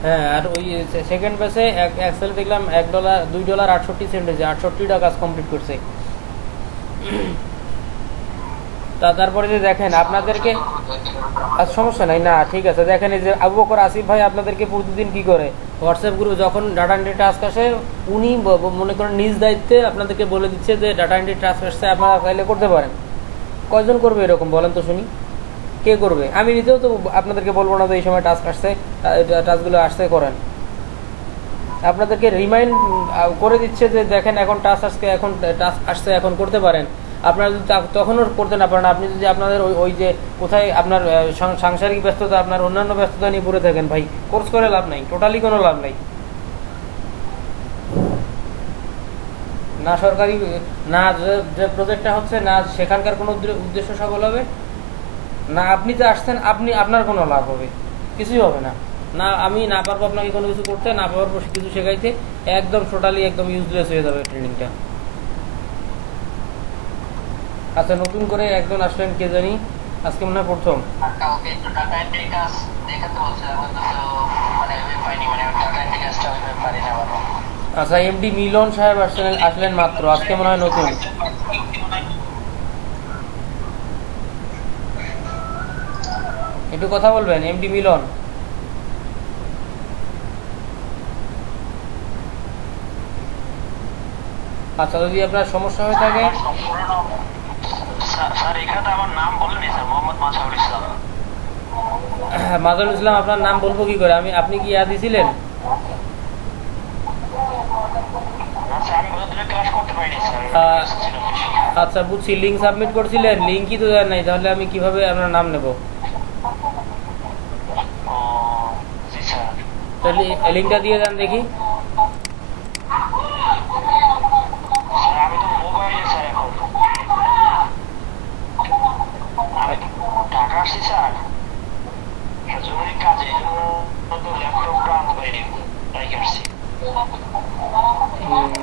হ্যাঁ আর ওই সেকেন্ড ব্যাচে এক্সেল দেখলাম $2.68 হয়েছে, 68টা কাজ কমপ্লিট করছে। তারপরে যে দেখেন আপনাদেরকে, আর সমস্যা নাই, না ঠিক আছে, দেখেন এই যে আবু বকর আসিফ ভাই আপনাদেরকে প্রতিদিন কি করে, হোয়াটসঅ্যাপ গ্রুপে যখন ডাটা এন্ট্রি টাস্ক আসে উনি মনে করেন নিজ দায়িত্বে আপনাদেরকে বলে দিচ্ছে যে ডাটা এন্ট্রি টাস্ক আসছে, আপনারা চাইলে করতে পারেন। কয়জন করবে এরকম বলেন তো শুনি? কে করবে? আমি নিজেও তো আপনাদেরকে বলবো না যে এই সময় টাস্ক আসছে, টাস্কগুলো আসছে করেন। আপনাদেরকে রিমাইন্ড করে দিচ্ছে যে দেখেন এখন টাস্ক আসছে, এখন করতে পারেন। আপনারা যদি তখনও করতে না পারেন, আপনি যদি আপনাদের ওই যে কোথায় আপনার সাংসারিক ব্যস্ততা, আপনার অন্যান্য ব্যস্ততা নিয়ে পড়ে থাকেন, ভাই কোর্স করে লাভ নাই, টোটালি কোনো লাভ নাই। না সরকারি, না যে প্রজেক্টটা হচ্ছে, না সেখানকার কোনো উদ্দেশ্য সফল হবে, না আপনি যে আসছেন আপনার কোনো লাভ হবে, কিছুই হবে না। না আমি না পারবো আপনাকে কোনো কিছু করতে, না পারবো কিছু শেখাইতে, একদম টোটালি একদম ইউজলেস হয়ে যাবে ট্রেনিংটা। আচ্ছা, নতুন করে একজন আসলেন, কে জানি, আজকে মনে হয় প্রথম। কাউকে একটু টাকা এন্ট্রি কাজ দেখাতে বলছে, আমার তো মানে আমি পাইনি, মানে টাকা এন্ট্রি কাজটা আমি পারি না বাবা। আচ্ছা, এমডি মিলন সাহেব আসলেন মাত্র, আজকে মনে হয় নতুন। একটু কথা বলবেন এমডি মিলন? আচ্ছা, যদি আপনার সমস্যা হয়ে থাকে, স্যার এখানে তো আমার নাম বলেনি স্যার, মোহাম্মদ মাসাউল ইসলাম। মাজারুল ইসলাম, আপনার নাম বলবো কি করে আমি? আপনি কি ইয়া দিছিলেন? আমি কোথাও ক্লাস করতে পারিনি স্যার। আচ্ছা বুঝছি, লিঙ্ক সাবমিট করছিলেন, লিঙ্কই তো দেন নাই, তাহলে আমি কিভাবে আপনার নাম নেব? জি স্যার। তাহলে লিঙ্কটা দিয়ে দেন দেখি। স্যার আমি তো মোবাইলে স্যার, এখন আমি ঢাকা আসছি স্যার জরুরি কাজে, এই জন্য তো ল্যাপটপটা আনতে পারিনি, তাই আসছি।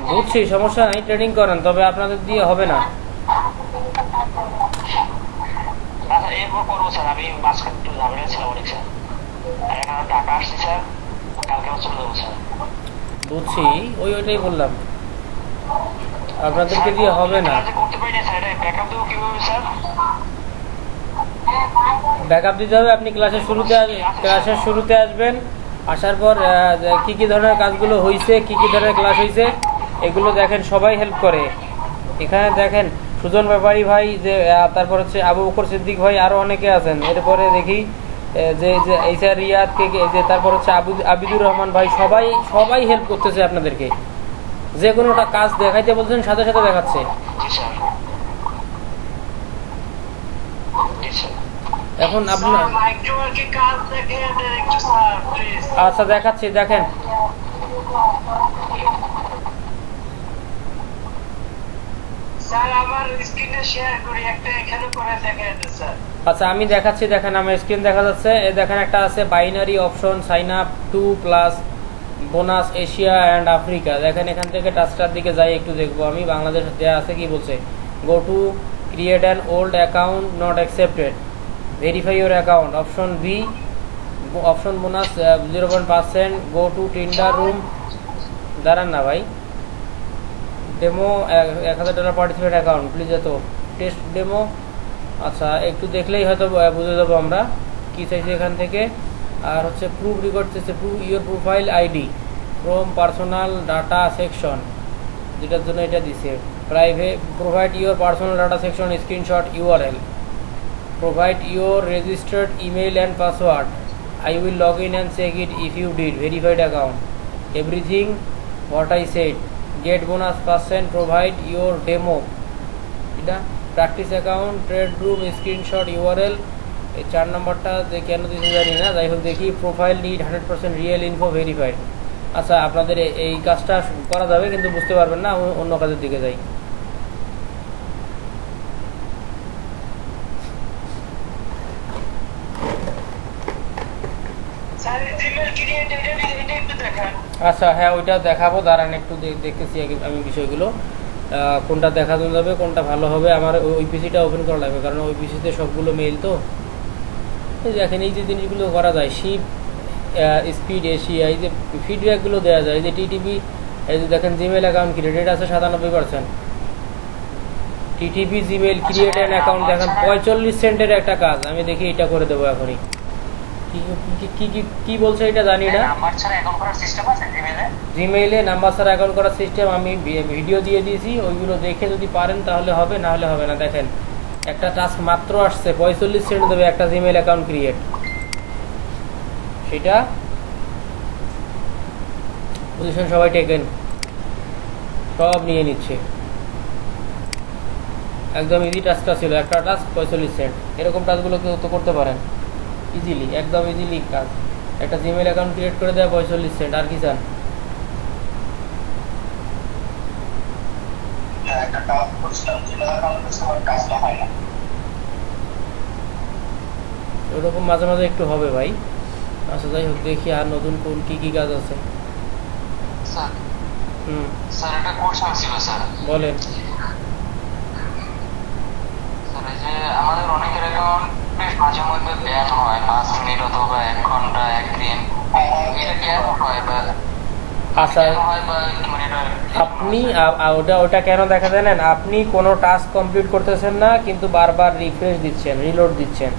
বুঝছি, সমস্যা নাই, ট্রেনিং করেন, তবে আপনাদের দিয়ে হবে না। আচ্ছা এরপর করবো স্যার, আমি মাঝখানে একটু ঝামেলা ছিলাম অনেক স্যার, এখন ঢাকা আসছি স্যার, কালকে চলে যাবো স্যার। বুঝছি, ওইটাই বললাম, আপনাদেরকে দিয়ে হবে না। করতে পারি না স্যার, এটা ব্যাকআপ দেবো কিভাবে স্যার? ব্যাকআপ দিতে হবে, আপনি ক্লাসের শুরুতে আসবেন, আসার পর কি কি ধরনের কাজগুলো হয়েছে, কি কি ধরনের ক্লাস হয়েছে এগুলো দেখেন, সবাই হেল্প করে। এখানে দেখেন সুজন ব্যাপারী ভাই, যে তারপর হচ্ছে আবু বকর সিদ্দিক ভাই, আরো অনেকে আছেন। এরপরে দেখি যে এইচআর রিয়াদ কে, যে তারপর হচ্ছে আবিদুর রহমান ভাই, সবাই হেল্প করতেছে আপনাদেরকে। যে কোনোটা কাজ দেখাইতে বলছেন, সাথে সাথে দেখাচ্ছে। এখন আপনার আচ্ছা দেখাচ্ছি, দেখেন আচ্ছা আমি দেখাচ্ছি, দেখেন আমার স্ক্রিন দেখা যাচ্ছে। দেখেন একটা আছে binary option sign up to plus bonus Asia and Africa. দেখেন এখান থেকে টাস্কটার দিকে যাই একটু দেখবো আমি, বাংলাদেশ দেওয়া আছে কি বলছে। Go to create an old account not accepted, verify your account, option B option bonus 0.5%, go to Tinder room, দাঁড়ান না ভাই, ডেমো $1000 পার্টিসিপেট অ্যাকাউন্ট প্লিজ, এত টেস্ট ডেমো। আচ্ছা একটু দেখলেই হয়তো বুঝে যাবো আমরা কি চাইছি এখান থেকে। আর হচ্ছে প্রুফ রেকর্ড চাইছে, proof your profile ID from personal data section, যেটার জন্য এটা দিছে। Private provide your personal data section screenshot URL, provide your registered email and password, I will log in and check it if you did, verified account, everything what I said, get bonus %, provide your demo, এটা practice account, trade room screenshot URL. এই 4 নম্বরটা কেন দিতে জানি না, যাই হোক দেখি। Profile need 100% real info verified. আচ্ছা আপনাদের এই কাজটা করা যাবে, কিন্তু বুঝতে পারবেন না, অন্য কাজের দিকে যাই। আচ্ছা হ্যাঁ, ওইটা দেখাবো, দাঁড়ান একটু দেখতেছি আমি বিষয়গুলো, কোনটা দেখানো যাবে, কোনটা ভালো হবে। আমার ওই পিসিটা ওপেন করা লাগবে, কারণ ওই পিসিতে সবগুলো মেইল তো। এই দেখেন এই যে জিনিসগুলো করা যায়, শিপ স্পিড এশিয়া, এই যে ফিডব্যাকগুলো দেওয়া যায়, এই যে টিটিপি, এই যে দেখেন জিমেল অ্যাকাউন্ট ক্রিয়েটেড আছে 97%, TTP Gmail create an account, দেখেন 45 সেন্টের একটা কাজ। আমি দেখি এটা করে দেবো এখনই। কি বলছে এটা জানি না। জিমেইলে নাম্বার ছাড়া অ্যাকাউন্ট করার সিস্টেম আমি ভিডিও দিয়ে দিয়েছি, ওইগুলো দেখে যদি পারেন তাহলে হবে, না হলে হবে না। দেখেন একটা টাস্ক মাত্র আসছে 45 সেকেন্ড দেবে একটা জিমেইল অ্যাকাউন্ট ক্রিয়েট, সেটা পজিশন সবাই টেকেন, সব নিয়ে নিচ্ছে। একদম ইজি টাস্কটা ছিল, একটা টাস্ক 45 সেকেন্ড। এরকম টাস্কগুলো কেউ তো করতে পারেন ইজিলি, একদম ইজিলি কাজ। একটা জিমেইল অ্যাকাউন্ট ক্রিয়েট করে দেয় 45 সেকেন্ড, আর কি চান? একটা টাস্ক করছিলাম যেটা আমার কাজটা হয় না। ওরকম মাঝে মাঝে একটু হবে ভাই। আচ্ছা যাই হোক, দেখি আর নতুন কোন কি কি কাজ আছে। স্যার হুম, স্যার একটা কোশ্চেন ছিল স্যার। বলেন। স্যার এই যে আমাদের অনেকের অ্যাকাউন্ট মাঝে মধ্যে ব্যান হয় 5 মিনিট অথবা 1 ঘন্টা 1 দিন, এটা কেন হয় বা আচ্ছা কেন হয় বা মানে এটা আপনি ওটা কেন দেখা জানেন? আপনি কোনো টাস্ক কমপ্লিট করতেছেন না, কিন্তু বারবার রিফ্রেশ দিচ্ছেন, রিলোড দিচ্ছেন।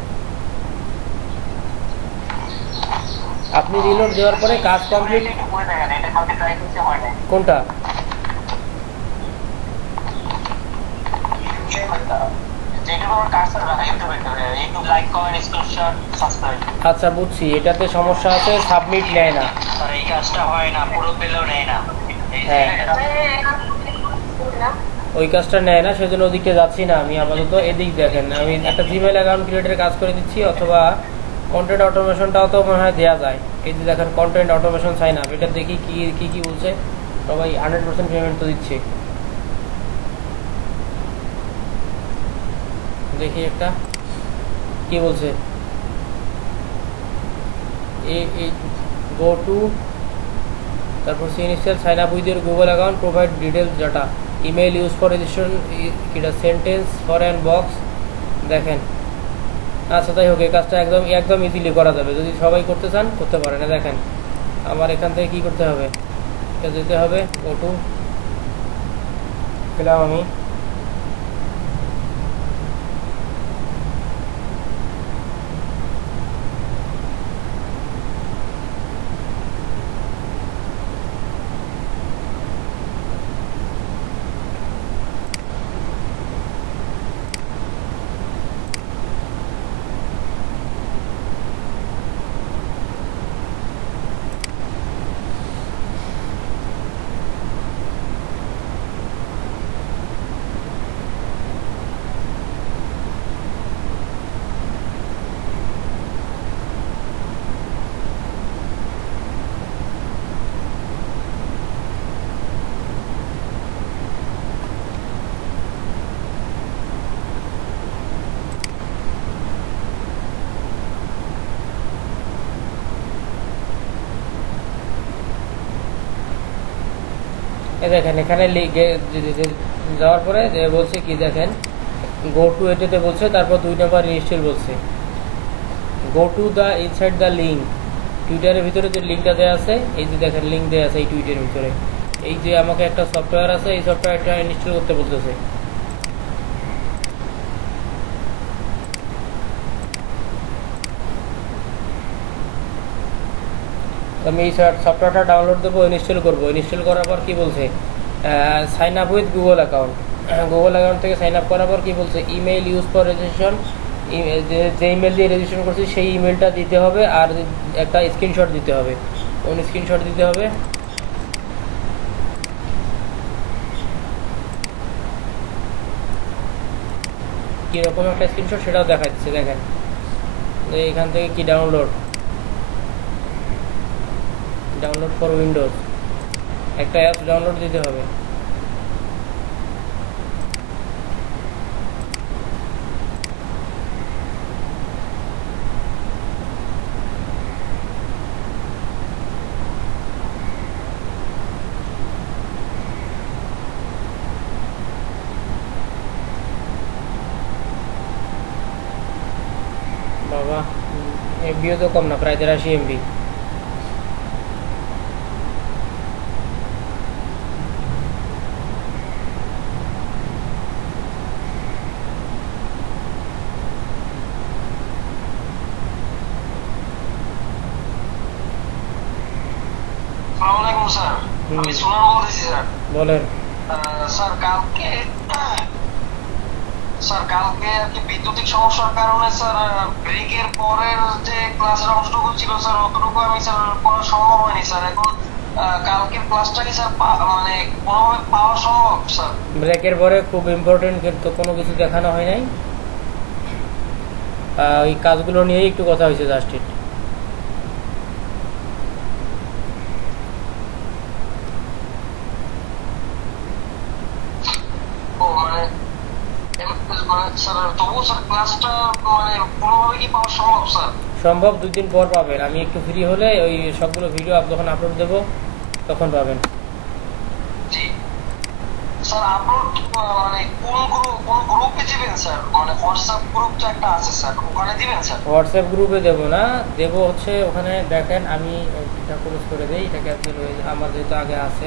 আপনি রিলোড দেওয়ার পরে কাজ কমপ্লিট। একটু করে দেখেন, এটা কালকে ট্রাই করতে হয় না। কোনটা? যেটা আমার কাজটা রাখা ইউটিউবে, YouTube like comment screenshot subscribe. আচ্ছা বুঝছি, এটাতে সমস্যা আছে, সাবমিট নেয় না। আর এই কাজটা হয় না, পুরো পেলেও নেয় না। হ্যাঁ, ওই কাজটা নেয় না, সেজন্য ওদিকে যাচ্ছি না আমি। আপাতত এদিক দেখেন, আমি একটা জিমেইল অ্যাকাউন্ট ক্রিয়েটের কাজ করে দিচ্ছি, অথবা কন্টেন্ট অটোমেশনটাও তো মনে হয় দেওয়া যায়। এই যে দেখেন কন্টেন্ট অটোমেশন সাইন আপ, এটা দেখি কি কি বলছে। সবাই 100% পেমেন্ট তো দিচ্ছে। দেখি একটা কি বলছে। গো টু, তারপর initial sign up with your Google account, provide details data, email use for registration, কিটা সেন্টেন্স ফর অ্যান বক্স। দেখেন, আচ্ছা যাই হোক, এই কাজটা একদম ইজিলি করা যাবে, যদি সবাই করতে চান করতে পারেন। দেখেন আমার এখান থেকে কি করতে হবে, এটা যেতে হবে গো টু, পেলাম আমি। দেখেন এখানে যাওয়ার পরে যে বলছে কি, দেখেন গো টু এটাতে বলছে, তারপর 2 নম্বর ইনস্টল বলছে। Go to the inside the link, টুইটারের ভিতরে যে লিঙ্কটা দেওয়া আছে, এই যে দেখেন লিঙ্ক দেওয়া আছে এই টুইটের ভিতরে। এই যে আমাকে একটা সফটওয়্যার আছে, এই সফটওয়্যারটা ইনস্টল করতে বলতেছে। আমি এই সফটওয়্যারটা ডাউনলোড দেবো, ইনস্টল করবো। ইনস্টল করার পর কি বলছে, sign up with Google account. Google account থেকে সাইন আপ করার পর কি বলছে, ইমেল ইউজ ফর রেজিস্ট্রেশন, যে ইমেল দিয়ে রেজিস্ট্রেশন করছি সেই ইমেলটা দিতে হবে, আর একটা স্ক্রিনশট দিতে হবে। কোন স্ক্রিনশট দিতে হবে? কীরকম একটা স্ক্রিনশট সেটাও দেখাচ্ছে। দেখেন এখান থেকে কি ডাউনলোড ফর উইন্ডোজ, একটা অ্যাপ ডাউনলোড দিতে হবে। বাবা এমবিও তো কম না, প্রায় 83 এমবি। আসসালামু আলাইকুম স্যার, আমি সুমন বলতেছি স্যার। বলেন। স্যার কালকে স্যার কালকে আর কি বৈদ্যুতিক সমস্যার কারণে স্যার ব্রেকের পরের যে ক্লাসের অংশটুকু ছিল স্যার অতটুকু আমি স্যার করা সম্ভব হয়নি স্যার। এখন কালকের ক্লাসটা কি স্যার মানে কোনোভাবে পাওয়া সম্ভব স্যার? ব্রেকের পরে খুব ইম্পর্টেন্ট কিন্তু কোনো কিছু দেখানো হয় নাই, ওই কাজগুলো নিয়েই একটু কথা হয়েছে জাস্ট ইট। ও মানে স্যার তবুও স্যার ক্লাসটা মানে কোনোভাবে কি পাওয়া সম্ভব স্যার? সম্ভব, 2 দিন পর পাবেন। আমি একটু ফ্রি হলে ওই সবগুলো ভিডিও যখন আপলোড দেবো তখন পাবেন। জি স্যার আপলোড মানে কোন গ্রুপে দিবেন স্যার? মানে হোয়াটসঅ্যাপ গ্রুপ তো একটা আছে স্যার, ওখানে দিবেন স্যার? হোয়াটসঅ্যাপ গ্রুপে দেবো না, দেবো হচ্ছে ওখানে। দেখেন আমি এটা ক্লোজ করে দিই, এটা ক্যান্সেল হয়ে যায় আমার যেহেতু আগে আছে।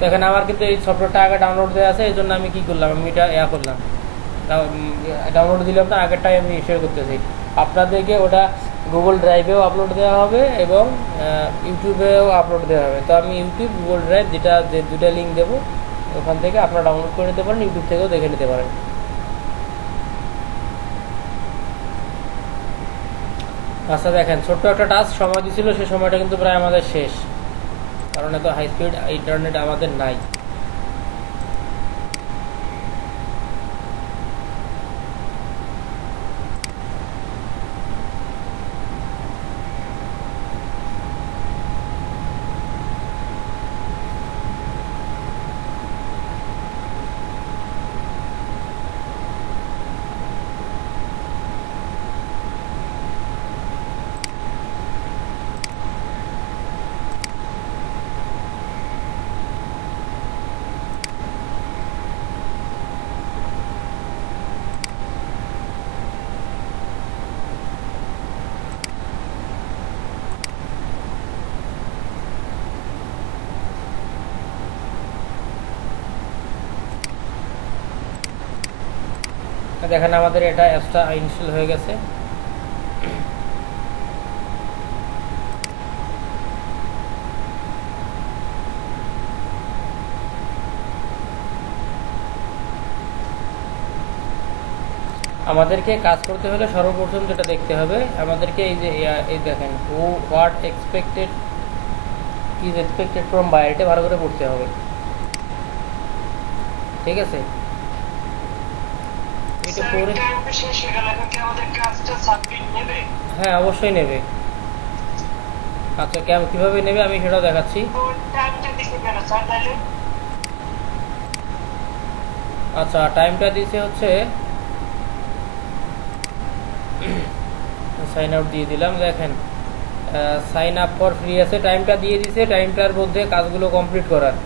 দেখেন আমার কিন্তু এই সফটওয়্যারটা আগে ডাউনলোড দেওয়া আছে, এই জন্য আমি কি করলাম, আমি এটা করলাম, ডাউনলোড দিলাম না, আগেরটাই আমি শেয়ার করতেছি আপনাদেরকে। ওটা গুগল ড্রাইভেও আপলোড দেওয়া হবে এবং ইউটিউবেও আপলোড দেওয়া হবে। তো আমি ইউটিউব, গুগল ড্রাইভ যে দুটা লিঙ্ক দেবো, ওখান থেকে আপনারা ডাউনলোড করে নিতে পারেন, ইউটিউব থেকেও দেখে নিতে পারেন। আচ্ছা দেখেন, ছোট্ট একটা টাচ সময় দিয়েছিল, সে সময়টা কিন্তু প্রায় আমাদের শেষ, কারণ এত হাই স্পিড ইন্টারনেট আমাদের নাই। দেখেন আমাদের এটা অ্যাপসটা ইনস্টল হয়ে গেছে। আমাদেরকে কাজ করতে হলে সর্বপ্রথম যেটা দেখতে হবে, আমাদেরকে এই দেখেন what expected is expected from buyer, এটা ভালো করে পড়তে হবে, ঠিক আছে? এটা পড়ে শেষ হয়ে গেল, এখন কি আমাদের কাজটা সাবমিট নেবে? হ্যাঁ অবশ্যই নেবে। আচ্ছা কিভাবে নেবে আমি সেটাও দেখাচ্ছি। টাইমটা দিতে কেন স্যার তাহলে? আচ্ছা টাইমটা দিয়েছে হচ্ছে, সাইন আউট দিয়ে দিলাম। দেখেন সাইন আপ ফর ফ্রি আছে, টাইমটা দিয়ে দিছে, টাইমটার মধ্যে কাজগুলো কমপ্লিট করার।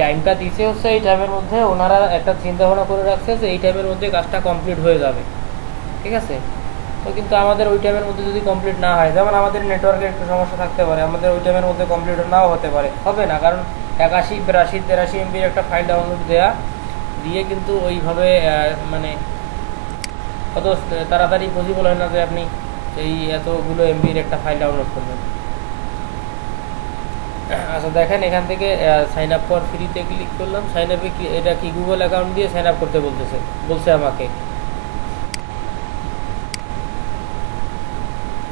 টাইমটা দিছে হচ্ছে এই টাইমের মধ্যে, ওনারা একটা চিন্তা ভাবনা করে রাখছে যে এই টাইমের মধ্যে কাজটা কমপ্লিট হয়ে যাবে, ঠিক আছে? তো কিন্তু আমাদের ওই টাইমের মধ্যে যদি কমপ্লিট না হয়, যেমন আমাদের নেটওয়ার্কের একটু সমস্যা থাকতে পারে, আমাদের ওই টাইমের মধ্যে কমপ্লিট নাও হতে পারে, হবে না, কারণ 81, 82, 83 এমবির একটা ফাইল ডাউনলোড দিয়ে কিন্তু ওইভাবে মানে অত তাড়াতাড়ি পসিবল হয় না যে আপনি এই এতগুলো এমবির একটা ফাইল ডাউনলোড করবেন। আচ্ছা দেখেন এখান থেকে সাইন আপ ফর ফ্রিতে ক্লিক করলাম। সাইন আপে এটা কি গুগল অ্যাকাউন্ট দিয়ে সাইন আপ করতে বলছে আমাকে,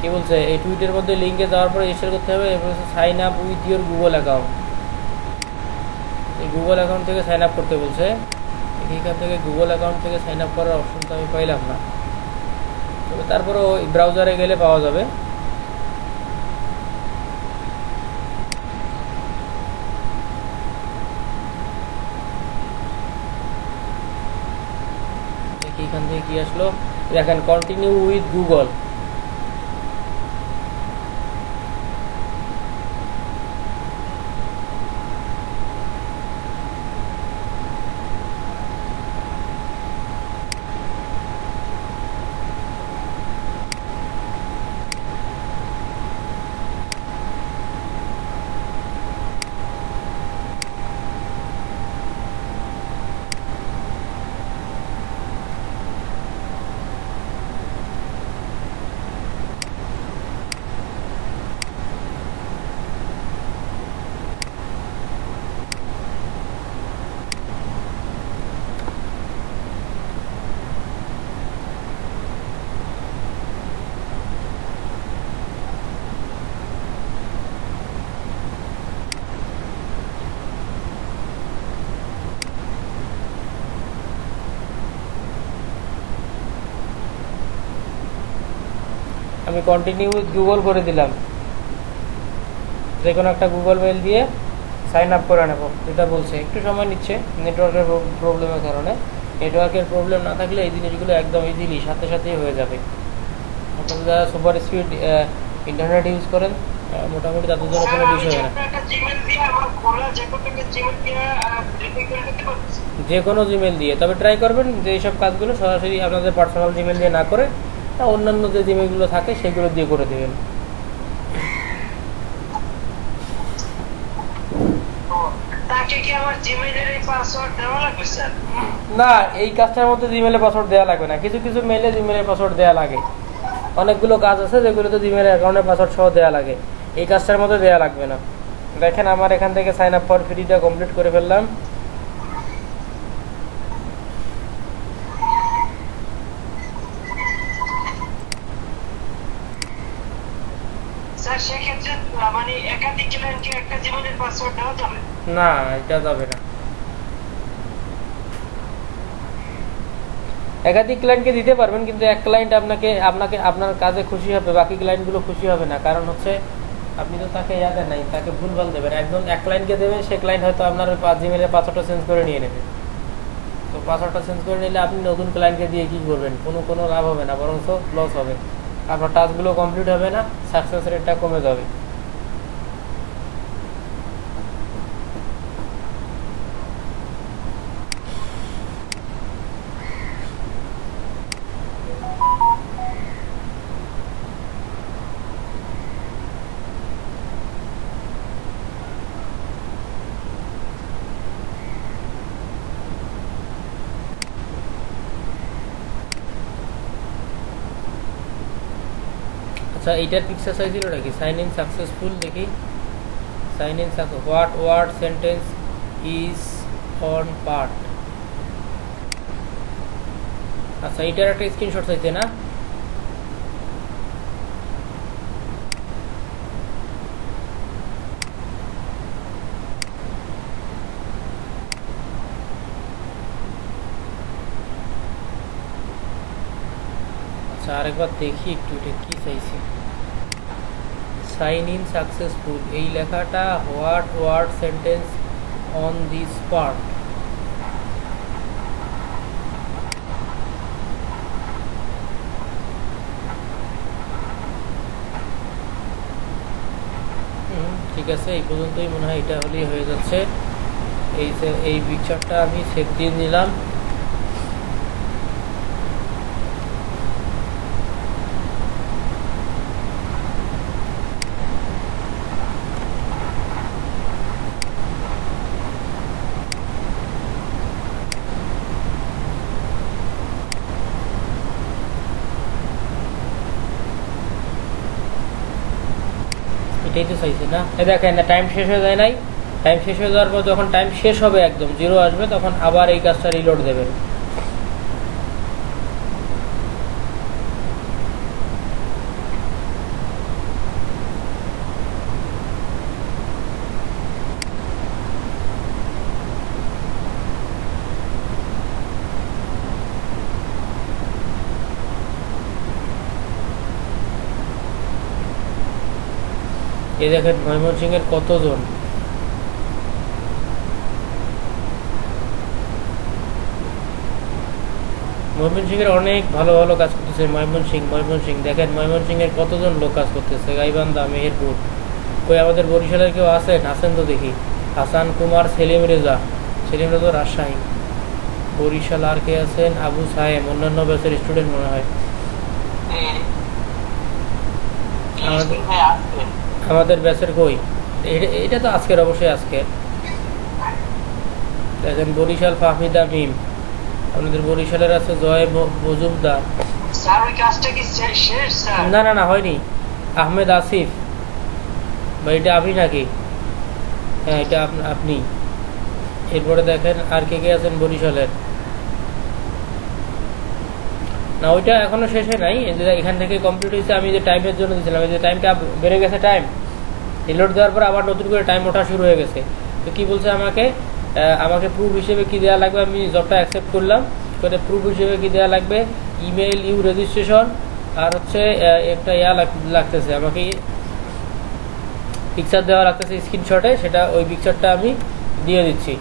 কি বলছে, এই টুইটের মধ্যে লিঙ্কে যাওয়ার পরে রেজিস্টার করতে হবে, এরপর হচ্ছে sign up with your Google account. এই গুগল অ্যাকাউন্ট থেকে সাইন আপ করতে বলছে। এইখান থেকে গুগল অ্যাকাউন্ট থেকে সাইন আপ করার অপশনটা আমি পাইলাম না, তবে তারপরেও ব্রাউজারে গেলে পাওয়া যাবে। এখান থেকে কি আসলো, দেখেন কন্টিনিউ উইথ গুগল। আমি কন্টিনিউ উইথ গুগল করে দিলাম, যে কোনো একটা গুগল মেল দিয়ে সাইন আপ করে নেব, যেটা বলছে একটু সময় নিচ্ছে নেটওয়ার্কের প্রবলেমের কারণে। নেটওয়ার্কের প্রবলেম না থাকলে এই জিনিসগুলো একদম ইজিলি সাথে সাথেই হয়ে যাবে। আপনারা যারা সুপার স্পিড ইন্টারনেট ইউজ করেন মোটামুটি তাদের জন্য কোনো বিষয় না। যে কোনো জিমেল দিয়ে, তবে ট্রাই করবেন যে এইসব কাজগুলো সরাসরি আপনাদের পার্সোনাল জিমেল দিয়ে না করে অন্যান্য যে জিমেলগুলো থাকে সেগুলো দিয়ে করে দেবেন। না, এই কাজটার মধ্যে জিমেলের পাসওয়ার্ড দেওয়া লাগবে না। কিছু কিছু মেলে জিমেলের পাসওয়ার্ড দেওয়া লাগে, অনেকগুলো কাজ আছে যেগুলোতে জিমেলের অ্যাকাউন্টের পাসওয়ার্ড সহ দেওয়া লাগে, এই কাজটার মধ্যে দেওয়া লাগবে না। দেখেন আমার এখান থেকে সাইন আপ ফর ফ্রিটা কমপ্লিট করে ফেললাম। না, এটা যাবে না। একাধিক ক্লায়েন্টকে দিতে পারবেন, কিন্তু এক ক্লায়েন্ট আপনাকে আপনার কাজে খুশি হবে, বাকি ক্লায়েন্টগুলো খুশি হবে না। কারণ হচ্ছে আপনি তো তাকে দেন নাই, তাকে ভুলভাল দেবেন। একজন এক ক্লায়েন্টকে দেবে, সে ক্লায়েন্ট হয়তো আপনার জিমেলের পাসওয়ার্ডটা চেঞ্জ করে নিয়ে নেবে। তো পাসওয়ার্ডটা চেঞ্জ করে নিলে আপনি নতুন ক্লায়েন্টকে দিয়ে কি করবেন? কোনো লাভ হবে না, বরং লস হবে। আপনার টাস্কগুলো কমপ্লিট হবে না, সাকসেস রেটটা কমে যাবে। আচ্ছা, এইটার পিকচার সাইজ ছিল নাকি? সাইন ইন সাকসেসফুল, দেখি। Sign in success, what word sentence is on part. আচ্ছা, এইটার একটা স্ক্রিনশট চাইছে না? আচ্ছা, আরেকবার দেখি একটু এটা কি চাইছি। সাইন ইন সাকসেসফুল, এই লেখাটা what word sentence on this part. ঠিক আছে, এই পর্যন্তই মনে হয় এটা হলেই হয়ে যাচ্ছে। এই পিকচারটা আমি সেভ দিয়ে নিলাম। এটাই তো চাইছে না? দেখেন না, টাইম শেষ হয়ে যায় নাই? টাইম শেষ হয়ে যাওয়ার পর যখন টাইম শেষ হবে, একদম জিরো আসবে, তখন আবার এই কাজটা রিলোড দেবেন। এই দেখেন ময়মনসিংহের কতজন, ময়মনসিংহের অনেক ভালো ভালো কাজ করতেছে। ময়মনসিংহ দেখেন, ময়মনসিংহের কতজন লোক কাজ করতেছে। গাইবান্ধা, মেহেরপুর, কই আমাদের বরিশালের কেউ আছেন তো দেখি। হাসান কুমার, সেলিম রেজা রাজশাহী, বরিশাল। আর কে আছেন? আবু সাহেব, অন্যান্য ব্যাচের স্টুডেন্ট মনে হয়। আমাদের ব্যাচের কই? এটা তো আজকের, অবশ্যই আজকের। দেখেন বরিশাল ফাহমিদা মিম, আমাদের বরিশালের আছে জয় মজুমদার। না না না, হয়নি। আহমেদ আসিফ, বা এটা আপনি নাকি? হ্যাঁ, এটা আপনি। এরপরে দেখেন আর কে কে আছেন বরিশালের। না, ওইটা এখনো শেষ হয় নাই, এখান থেকে কমপ্লিট হয়েছে। আমি যে টাইমের জন্য দিয়েছিলাম, এই যে টাইমটা বেড়ে গেছে, টাইম রিলোড দেওয়ার পর আবার নতুন করে টাইম ওঠা শুরু হয়ে গেছে। তো কি বলছে আমাকে প্রুফ হিসেবে কি দেওয়া লাগবে? আমি জবটা অ্যাকসেপ্ট করলাম, করে প্রুফ হিসেবে কি দেওয়া লাগবে? ইমেল, ইউ রেজিস্ট্রেশন, আর হচ্ছে একটা লাগতেছে আমাকে, পিকচার দেওয়া লাগতেছে স্ক্রিনশটে, সেটা ওই পিকচারটা আমি দিয়ে দিচ্ছি।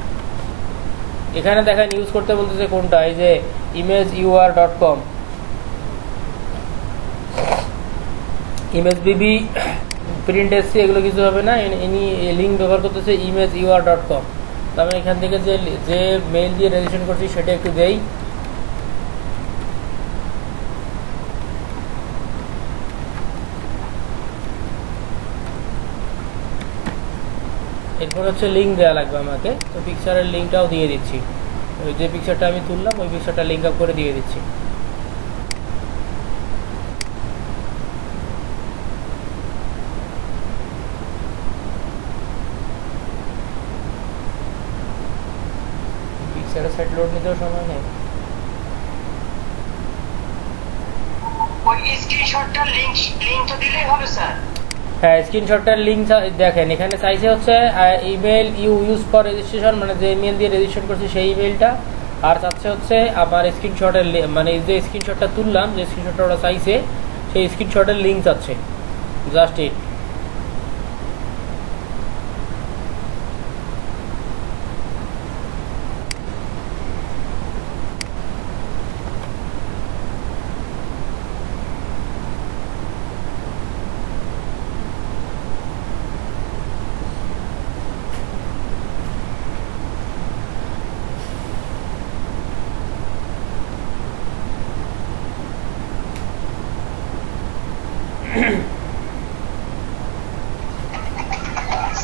এখানে দেখেন ইউজ করতে বলতেছে কোনটা, এই যে imageur.com, ইমেজ প্রিন্ট এসসি এগুলো কিছু হবে না, ইনি লিঙ্ক ব্যবহার করতেছে imageur.com। তো আমি এখান থেকে যে মেইল দিয়ে রেজিস্ট্রেশন করছি সেটা একটু দেই। এরপর হচ্ছে লিঙ্ক দেওয়া লাগবে আমাকে, তো পিকচারের লিঙ্কটাও দিয়ে দিচ্ছি। ওই যে পিকচারটা আমি তুললাম ওই পিকচারটা লিঙ্ক আপ করে দিয়ে দিচ্ছি। পিকচারের সাইট লোড নিতেও সময় নেই। ওই স্ক্রিনশটটার লিংকটা দিলেই হবে স্যার? হ্যাঁ, স্ক্রিনশটটার লিঙ্ক দেখেন এখানে চাইছে হচ্ছে ইমেল ইউজ ফর রেজিস্ট্রেশন, মানে যে ইমেল দিয়ে রেজিস্ট্রেশন করছি সেই ইমেলটা, আর চাচ্ছে হচ্ছে আমার স্ক্রিনশটের মানে যে স্ক্রিনশটটা তুললাম, যে স্ক্রিনশটটা ওরা চাইছে সেই স্ক্রিনশটের লিঙ্ক চাচ্ছে, জাস্ট ইট।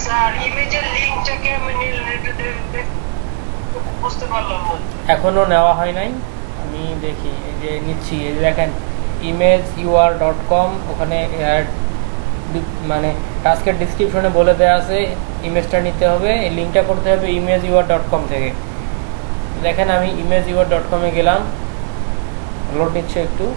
স্যার ইমেজের লিংকটাকে আমি বুঝতে পারলাম না। এখনো নেওয়া হয় নাই, আমি দেখি এই যে নিচ্ছি। এই যে দেখেন imageur.com, ওখানে মানে টাস্কের ডিসক্রিপশনে বলে দেওয়া আছে ইমেজটা নিতে হবে, এই লিঙ্কটা করতে হবে imageur.com থেকে। দেখেন আমি imageur.com-এ গেলাম, লোড নিচ্ছে একটু।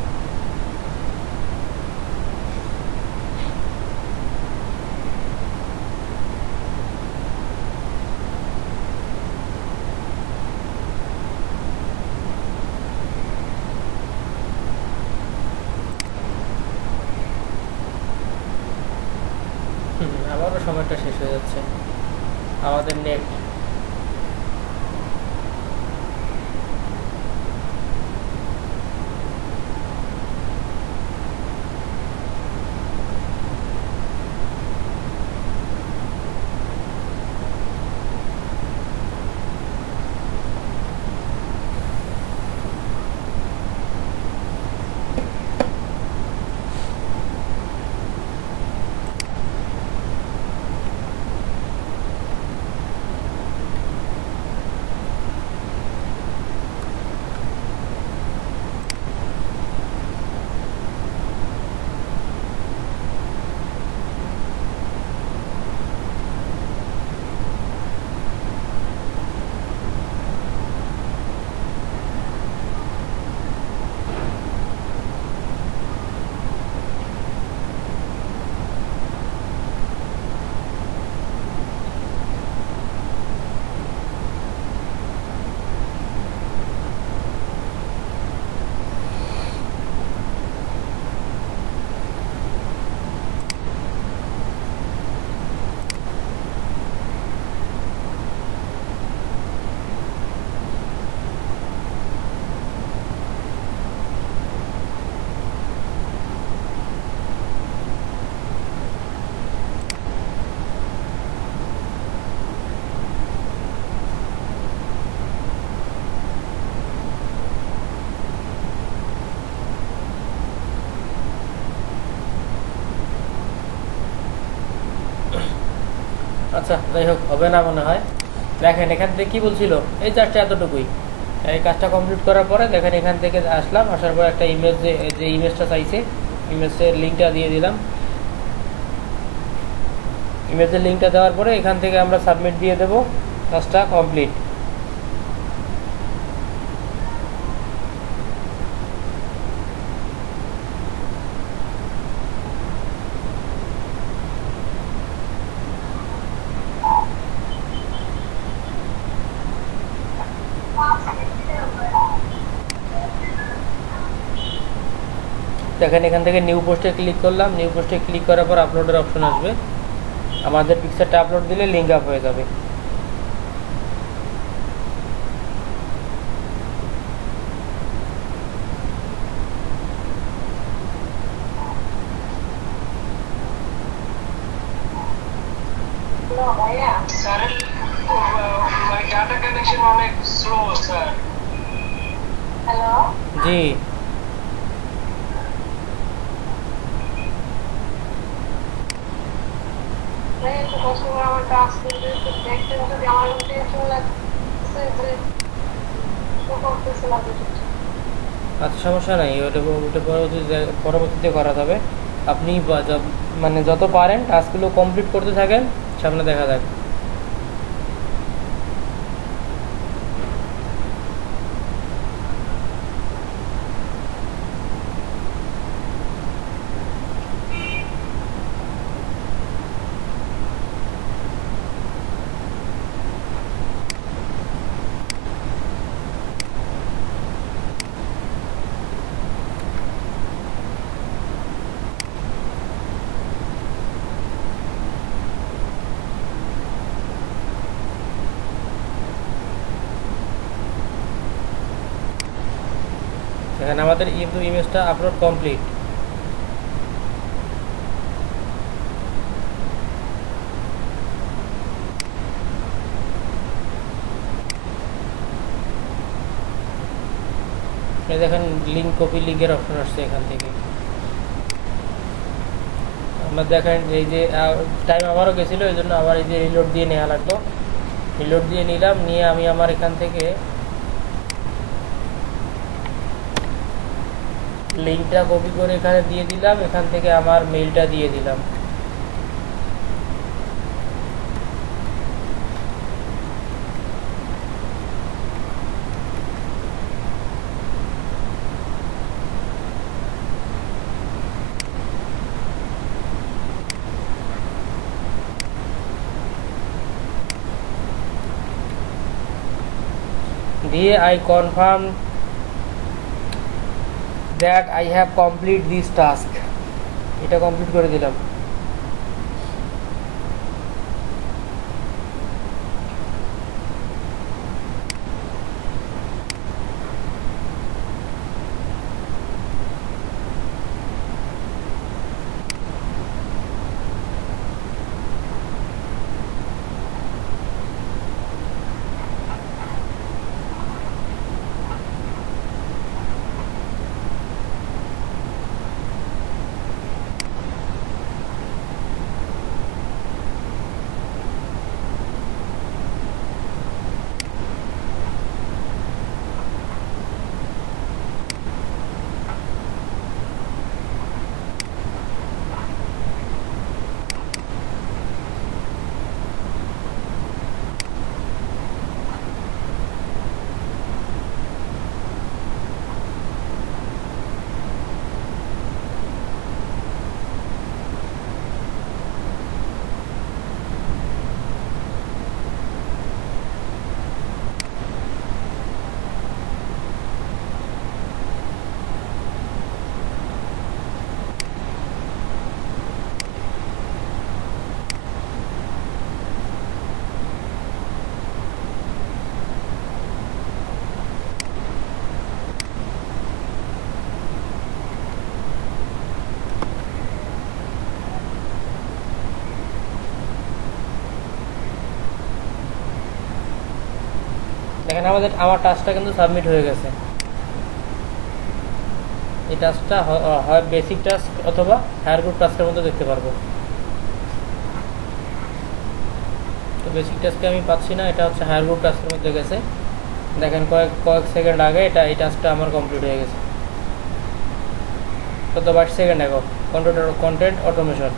আবারও সময়টা শেষ হয়ে যাচ্ছে আমাদের নেট। আচ্ছা যাই হোক, হবে না মনে হয়। দেখেন এখান থেকে কি বলছিল, এই জাস্ট এতটুকুই। এই কাজটা কমপ্লিট করার পরে দেখেন এখান থেকে আসলাম, আসার পর একটা ইমেজ, যে ইমেজটা চাইছে ইমেজের লিঙ্কটা দিয়ে দিলাম। ইমেজের লিঙ্কটা দেওয়ার পরে এখান থেকে আমরা সাবমিট দিয়ে দেবো, কাজটা কমপ্লিট। দেখেন এখান থেকে নিউ পোস্টে ক্লিক করলাম, নিউ পোস্টে ক্লিক করার পর আপলোডের অপশন আসবে, আমাদের পিকচারটা আপলোড দিলে লিঙ্ক আপ হয়ে যাবে। ভাইয়া স্যারের মানে ডাটা কানেকশন অনেক স্লো স্যার। হ্যালো জি ভাইয়া একটু কষ্ট করে আমার টাস্ক দেখতেন যদি আমার টেনশন লাগছে যে শো করতেছে না কিছু। আচ্ছা সমস্যা নাই, ওটা ওটা পরবর্তীতে করা যাবে। আপনি মানে যত পারেন টাস্কগুলো কমপ্লিট করতে থাকেন, সামনে দেখা যাক। এখানে আমাদের কিন্তু ইমেজটা আপলোড কমপ্লিট। দেখেন লিঙ্ক কপি লিঙ্কের অপশন আসছে এখান থেকে। আমরা দেখেন এই যে টাইম আমারও গেছিলো, এই জন্য আমার এই যে রিলোড দিয়ে নেওয়া লাগলো, রিলোড দিয়ে নিলাম, নিয়ে আমি আমার এখান থেকে লিঙ্কটা কপি করে এখানে দিয়ে দিলাম, এখান থেকে আমার মেইলটা দিয়ে দিলাম। দিয়ে I confirm that I have complete this task, এটা কমপ্লিট করে দিলাম। দেখেন আমার টাস্কটা কিন্তু সাবমিট হয়ে গেছে। এই টাস্কটা হয় বেসিক টাস্ক অথবা হায়ার গ্রুপ টাস্কের মধ্যে দেখতে পারবো। তো বেসিক টাস্কে আমি পাচ্ছি না, এটা হচ্ছে হায়ার গ্রুপ টাস্কের মধ্যে গেছে। দেখেন কয়েক সেকেন্ড আগে এই টাস্কটা আমার কমপ্লিট হয়ে গেছে, কত 22 সেকেন্ড আগে। Content automation.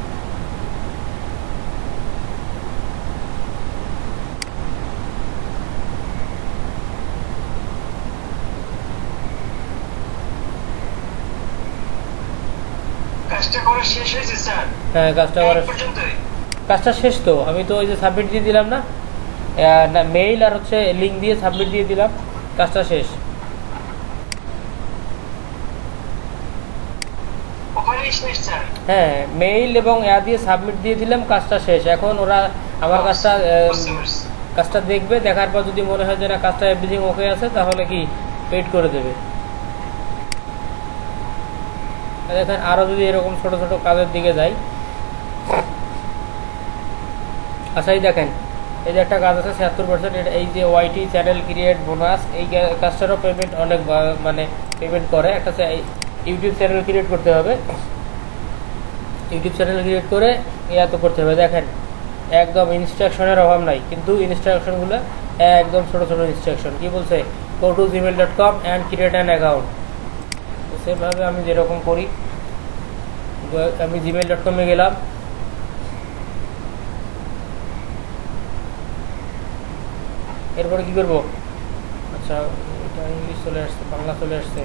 কাজটা করা শেষ হয়েছে স্যার? হ্যাঁ পর্যন্তই কাজটা শেষ। তো আমি তো ওই যে সাবমিট দিয়ে দিলাম না, মেইল আর হচ্ছে লিঙ্ক দিয়ে সাবমিট দিয়ে দিলাম, কাজটা শেষ। শেষ স্যার। হ্যাঁ, মেইল এবং দিয়ে সাবমিট দিয়ে দিলাম, কাজটা শেষ। এখন ওরা আমার কাজটা দেখবে, দেখার পর যদি মনে হয় যে না কাজটা এভরিথিং ওকে আছে, তাহলে কি পেড করে দেবে। দেখেন আরও যদি এরকম ছোট ছোট কাজের দিকে যাই, আচ্ছা এই দেখেন এই যে একটা কাজ আছে 76%, এটা এই যে ওয়াইটি চ্যানেল ক্রিয়েট বোনাস, এই কাজটারও পেমেন্ট অনেক মানে পেমেন্ট করে। একটা ইউটিউব চ্যানেল ক্রিয়েট করতে হবে, ইউটিউব চ্যানেল ক্রিয়েট করে তো করতে হবে। দেখেন একদম ইনস্ট্রাকশনের অভাব নাই, কিন্তু ইনস্ট্রাকশনগুলো একদম ছোট ছোট ইনস্ট্রাকশন। কি বলছে, go to gmail.com and create an account। তো সেভাবে আমি যেরকম করি, আমি gmail.com-এ গেলাম, এরপরে কি করবো, আচ্ছা এটা ইংলিশ চলে আসছে, বাংলা চলে আসছে।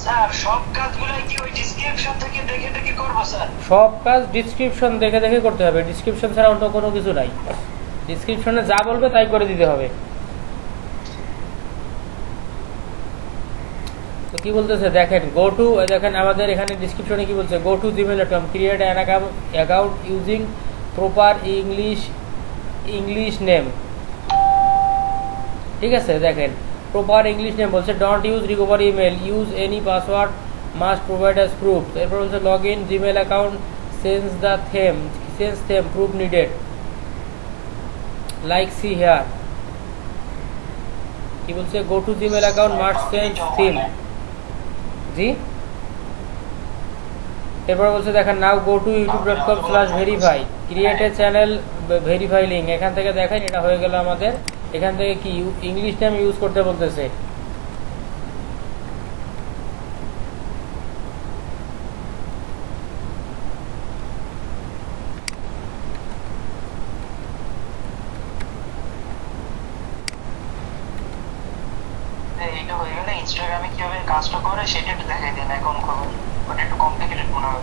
স্যার সব কাজগুলাই কি ওই ডেসক্রিপশন থেকে দেখে দেখে করব স্যার? সব কাজ ডিসক্রিপশন দেখে দেখে করতে হবে, ডিসক্রিপশন ছাড়া অন্য কোনো কিছু নাই। ডিসক্রিপশনে যা বলবে তাই করে দিতে হবে। তো কি বলতেছে দেখেন, গো টু, দেখেন আমাদের এখানে ডিসক্রিপশনে কি বলছে, go to gmail.com, create an account using proper English name. ঠিক আছে, দেখেন প্রপার ইংলিশ নেম বলছে, don't use recovery email, use any password, must provide as proof. এরপর বলছে log in Gmail account, change theme proof needed, like see here. কি বলছে, go to Gmail account, must change theme. জি, এরপর বলছে দেখেন now go to youtube.com/verify, create a channel verify link. এখান থেকে দেখেন এটা হয়ে গেল আমাদের। এখান থেকে কি ইংলিশ নেম ইউজ করতে বলতেছে। এটা হয়ে গেলে ইনস্টাগ্রামে কিভাবে কাজটা করে সেটা একটু দেখাই দেন, এখন করুন, ওটা একটু কমপ্লিকেটেড মনে হয়।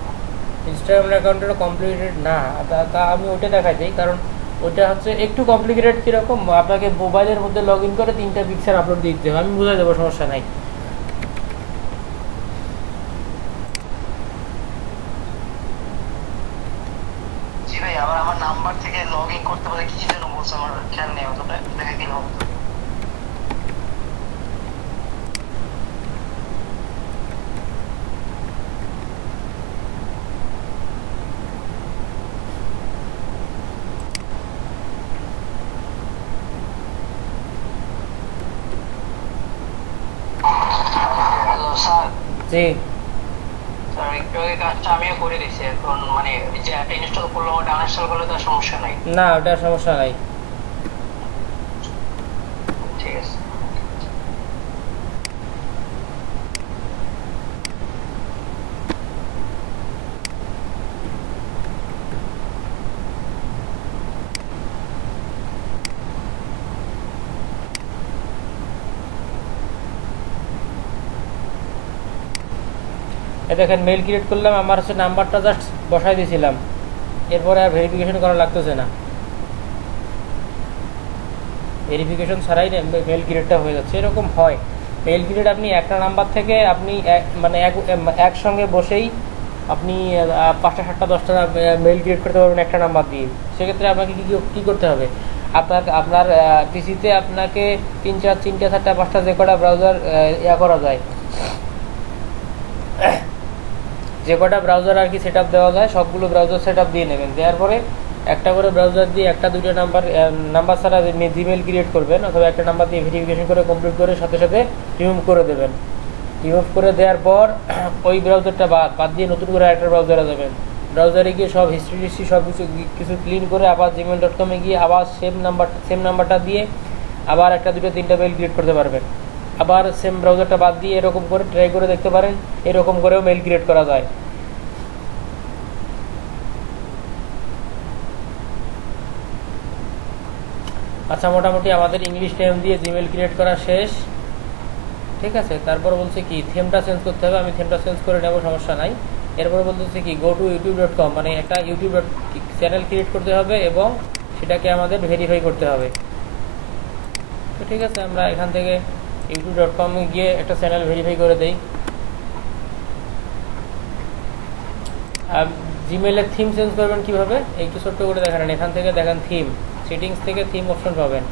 ইনস্টাগ্রাম অ্যাকাউন্টটা কমপ্লিকেটেড না, তা আমি ওইটা দেখাই দিই, কারণ ওইটা হচ্ছে একটু কমপ্লিকেটেড। কীরকম, আপনাকে মোবাইলের মধ্যে লগ ইন করে 3টা পিকচার আপলোড দিয়ে দিতে হবে, আমি বুঝাই দেবো, সমস্যা নাই। জি ভাই, আবার আমার নাম্বার থেকে লগ ইন করতে পারে, কি যেন বলছে আমার খেয়াল নেই, অতটা দেখাই দিন হবে তো। Hello sir. জি, স্যার একটু আগে কাজটা আমিও করে দিচ্ছি, এখন মানে যে অ্যাপটা ইনস্টল করলাম ওটা আনইনস্টল করলে তো আর সমস্যা নাই। না ওটা সমস্যা নাই। ঠিক আছে। দেখেন মেইল ক্রিয়েট করলাম, আমার হচ্ছে নাম্বারটা জাস্ট বসাই দিয়েছিলাম, এরপরে আর ভেরিফিকেশন করা লাগতেছে না। ভেরিফিকেশন ছাড়াই মেইল ক্রিয়েটটা হয়ে যাচ্ছে। এরকম হয়, মেইল ক্রিয়েট আপনি একটা নাম্বার থেকে আপনি মানে একসঙ্গে বসেই আপনি 5টা 7টা 10টা মেইল ক্রিয়েট করতে পারবেন একটা নাম্বার দিয়ে। সেক্ষেত্রে আপনাকে কী করতে হবে, আপনার পিসিতে আপনাকে 3টা 4টা 5টা যে কটা ব্রাউজার করা যায়, যে কটা ব্রাউজার আর কি সেট দেওয়া যায়, সবগুলো ব্রাউজার সেট দিয়ে নেবেন। দেওয়ার পরে একটা করে ব্রাউজার দিয়ে 1-2 নাম্বার ছাড়া জিমেল ক্রিয়েট করবেন, অথবা একটা নাম্বার দিয়ে ভেরিফিকেশন করে কমপ্লিট করে সাথে সাথে রিমুভ করে দেবেন। রিমুভ করে দেওয়ার পর ওই ব্রাউজারটা বাদ দিয়ে নতুন করে একটা ব্রাউজারে যাবেন। ব্রাউজারে গিয়ে সব হিস্ট্রি সব কিছু ক্লিন করে আবার gmail.com-এ গিয়ে আবার সেম নাম্বারটা দিয়ে আবার 1-2-3টা মেইল ক্রিয়েট করতে পারবেন। আবার সেম ব্রাউজারটা বাদ দিয়ে এরকম করে ট্রাই করে দেখতে পারেন, এরকম করেও মেইল ক্রিয়েট করা যায়। আচ্ছা, মোটামুটি আমাদের ইংলিশ নেম দিয়ে জিমেল ক্রিয়েট করা শেষ। ঠিক আছে, তারপর বলছে কি থিমটা চেঞ্জ করতে হবে, আমি থিমটা চেঞ্জ করে নেব, সমস্যা নাই। এরপরে বলতেছে কি গো টু youtube.com, মানে একটা ইউটিউব চ্যানেল ক্রিয়েট করতে হবে এবং সেটাকে আমাদের ভেরিফাই করতে হবে। তো ঠিক আছে, আমরা এখান থেকে youtube.com গিয়ে একটা চ্যানেল ভেরিফাই করে দেই। জিমেইলের থিম চেঞ্জ করবেন কিভাবে, একটু ছোট্ট করে দেখান। এখান থেকে দেখেন থিম, সেটিংস থেকে থিম অপশন পাবেন।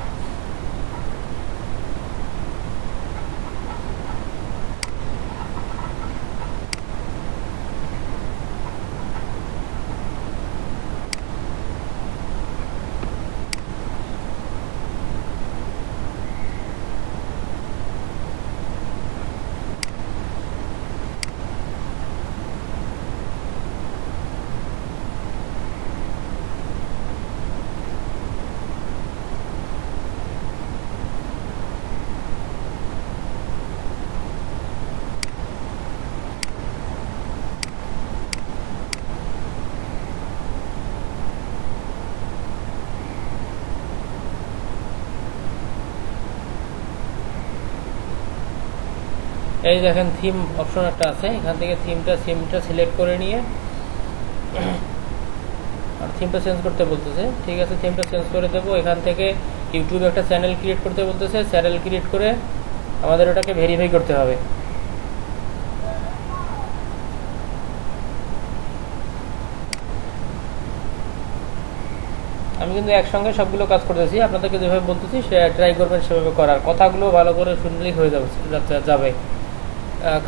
এই দেখেন থিম অপশন একটা আছে, এখান থেকে থিমটা সিলেক্ট করে নিয়ে আর থিমটা চেঞ্জ করতে বলতেছে। ঠিক আছে, থিমটা চেঞ্জ করে দেবো। এখান থেকে ইউটিউবে একটা চ্যানেল ক্রিয়েট করতে বলতেছে, চ্যানেল ক্রিয়েট করে আমাদের ওটাকে ভেরিফাই করতে হবে। আমি কিন্তু একসঙ্গে সবগুলো কাজ করতেছি, আপনাদেরকে যেভাবে বলতেছি সে ট্রাই করবেন সেভাবে করার। কথাগুলো ভালো করে শুনলেই হয়ে যাবে।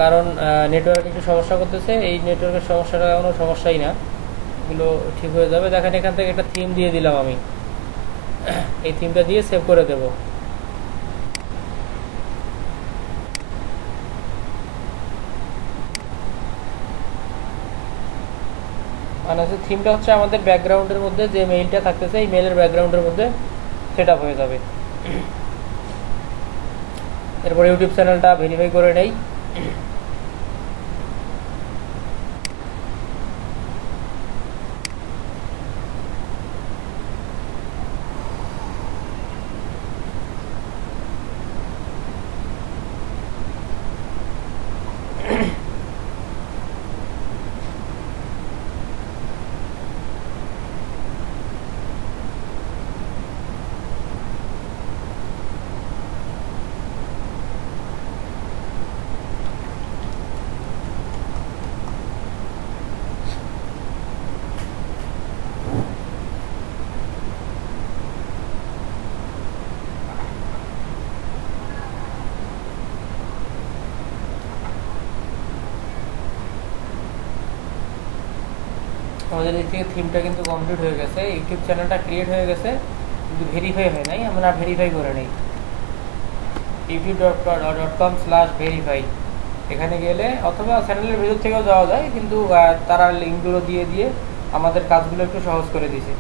কারণ নেটওয়ার্ক একটু সমস্যা করতেছে, এই নেটওয়ার্কের সমস্যাটা কোনো সমস্যাই না, এগুলো ঠিক হয়ে যাবে। দেখেন এখান থেকে একটা থিম দিয়ে দিলাম আমি, এই থিমটা দিয়ে সেভ করে দেব। মানে হচ্ছে থিমটা হচ্ছে আমাদের ব্যাকগ্রাউন্ডের মধ্যে যে মেইলটা থাকতেছে এই মেইলের ব্যাকগ্রাউন্ডের মধ্যে সেট আপ হয়ে যাবে। এরপর ইউটিউব চ্যানেলটা ভেরিফাই করে নেই। আমাদের এই থেকে থিমটা কিন্তু কমপ্লিট হয়ে গেছে, ইউটিউব চ্যানেলটা ক্রিয়েট হয়ে গেছে, কিন্তু ভেরিফাই হয় নাই। আমরা ভেরিফাই করে নিই, youtube.com/verify এখানে গেলে, অথবা চ্যানেলের ভিতর থেকেও যাওয়া যায়, কিন্তু তারা লিঙ্কগুলো দিয়ে দিয়ে আমাদের কাজগুলো একটু সহজ করে দিয়েছে।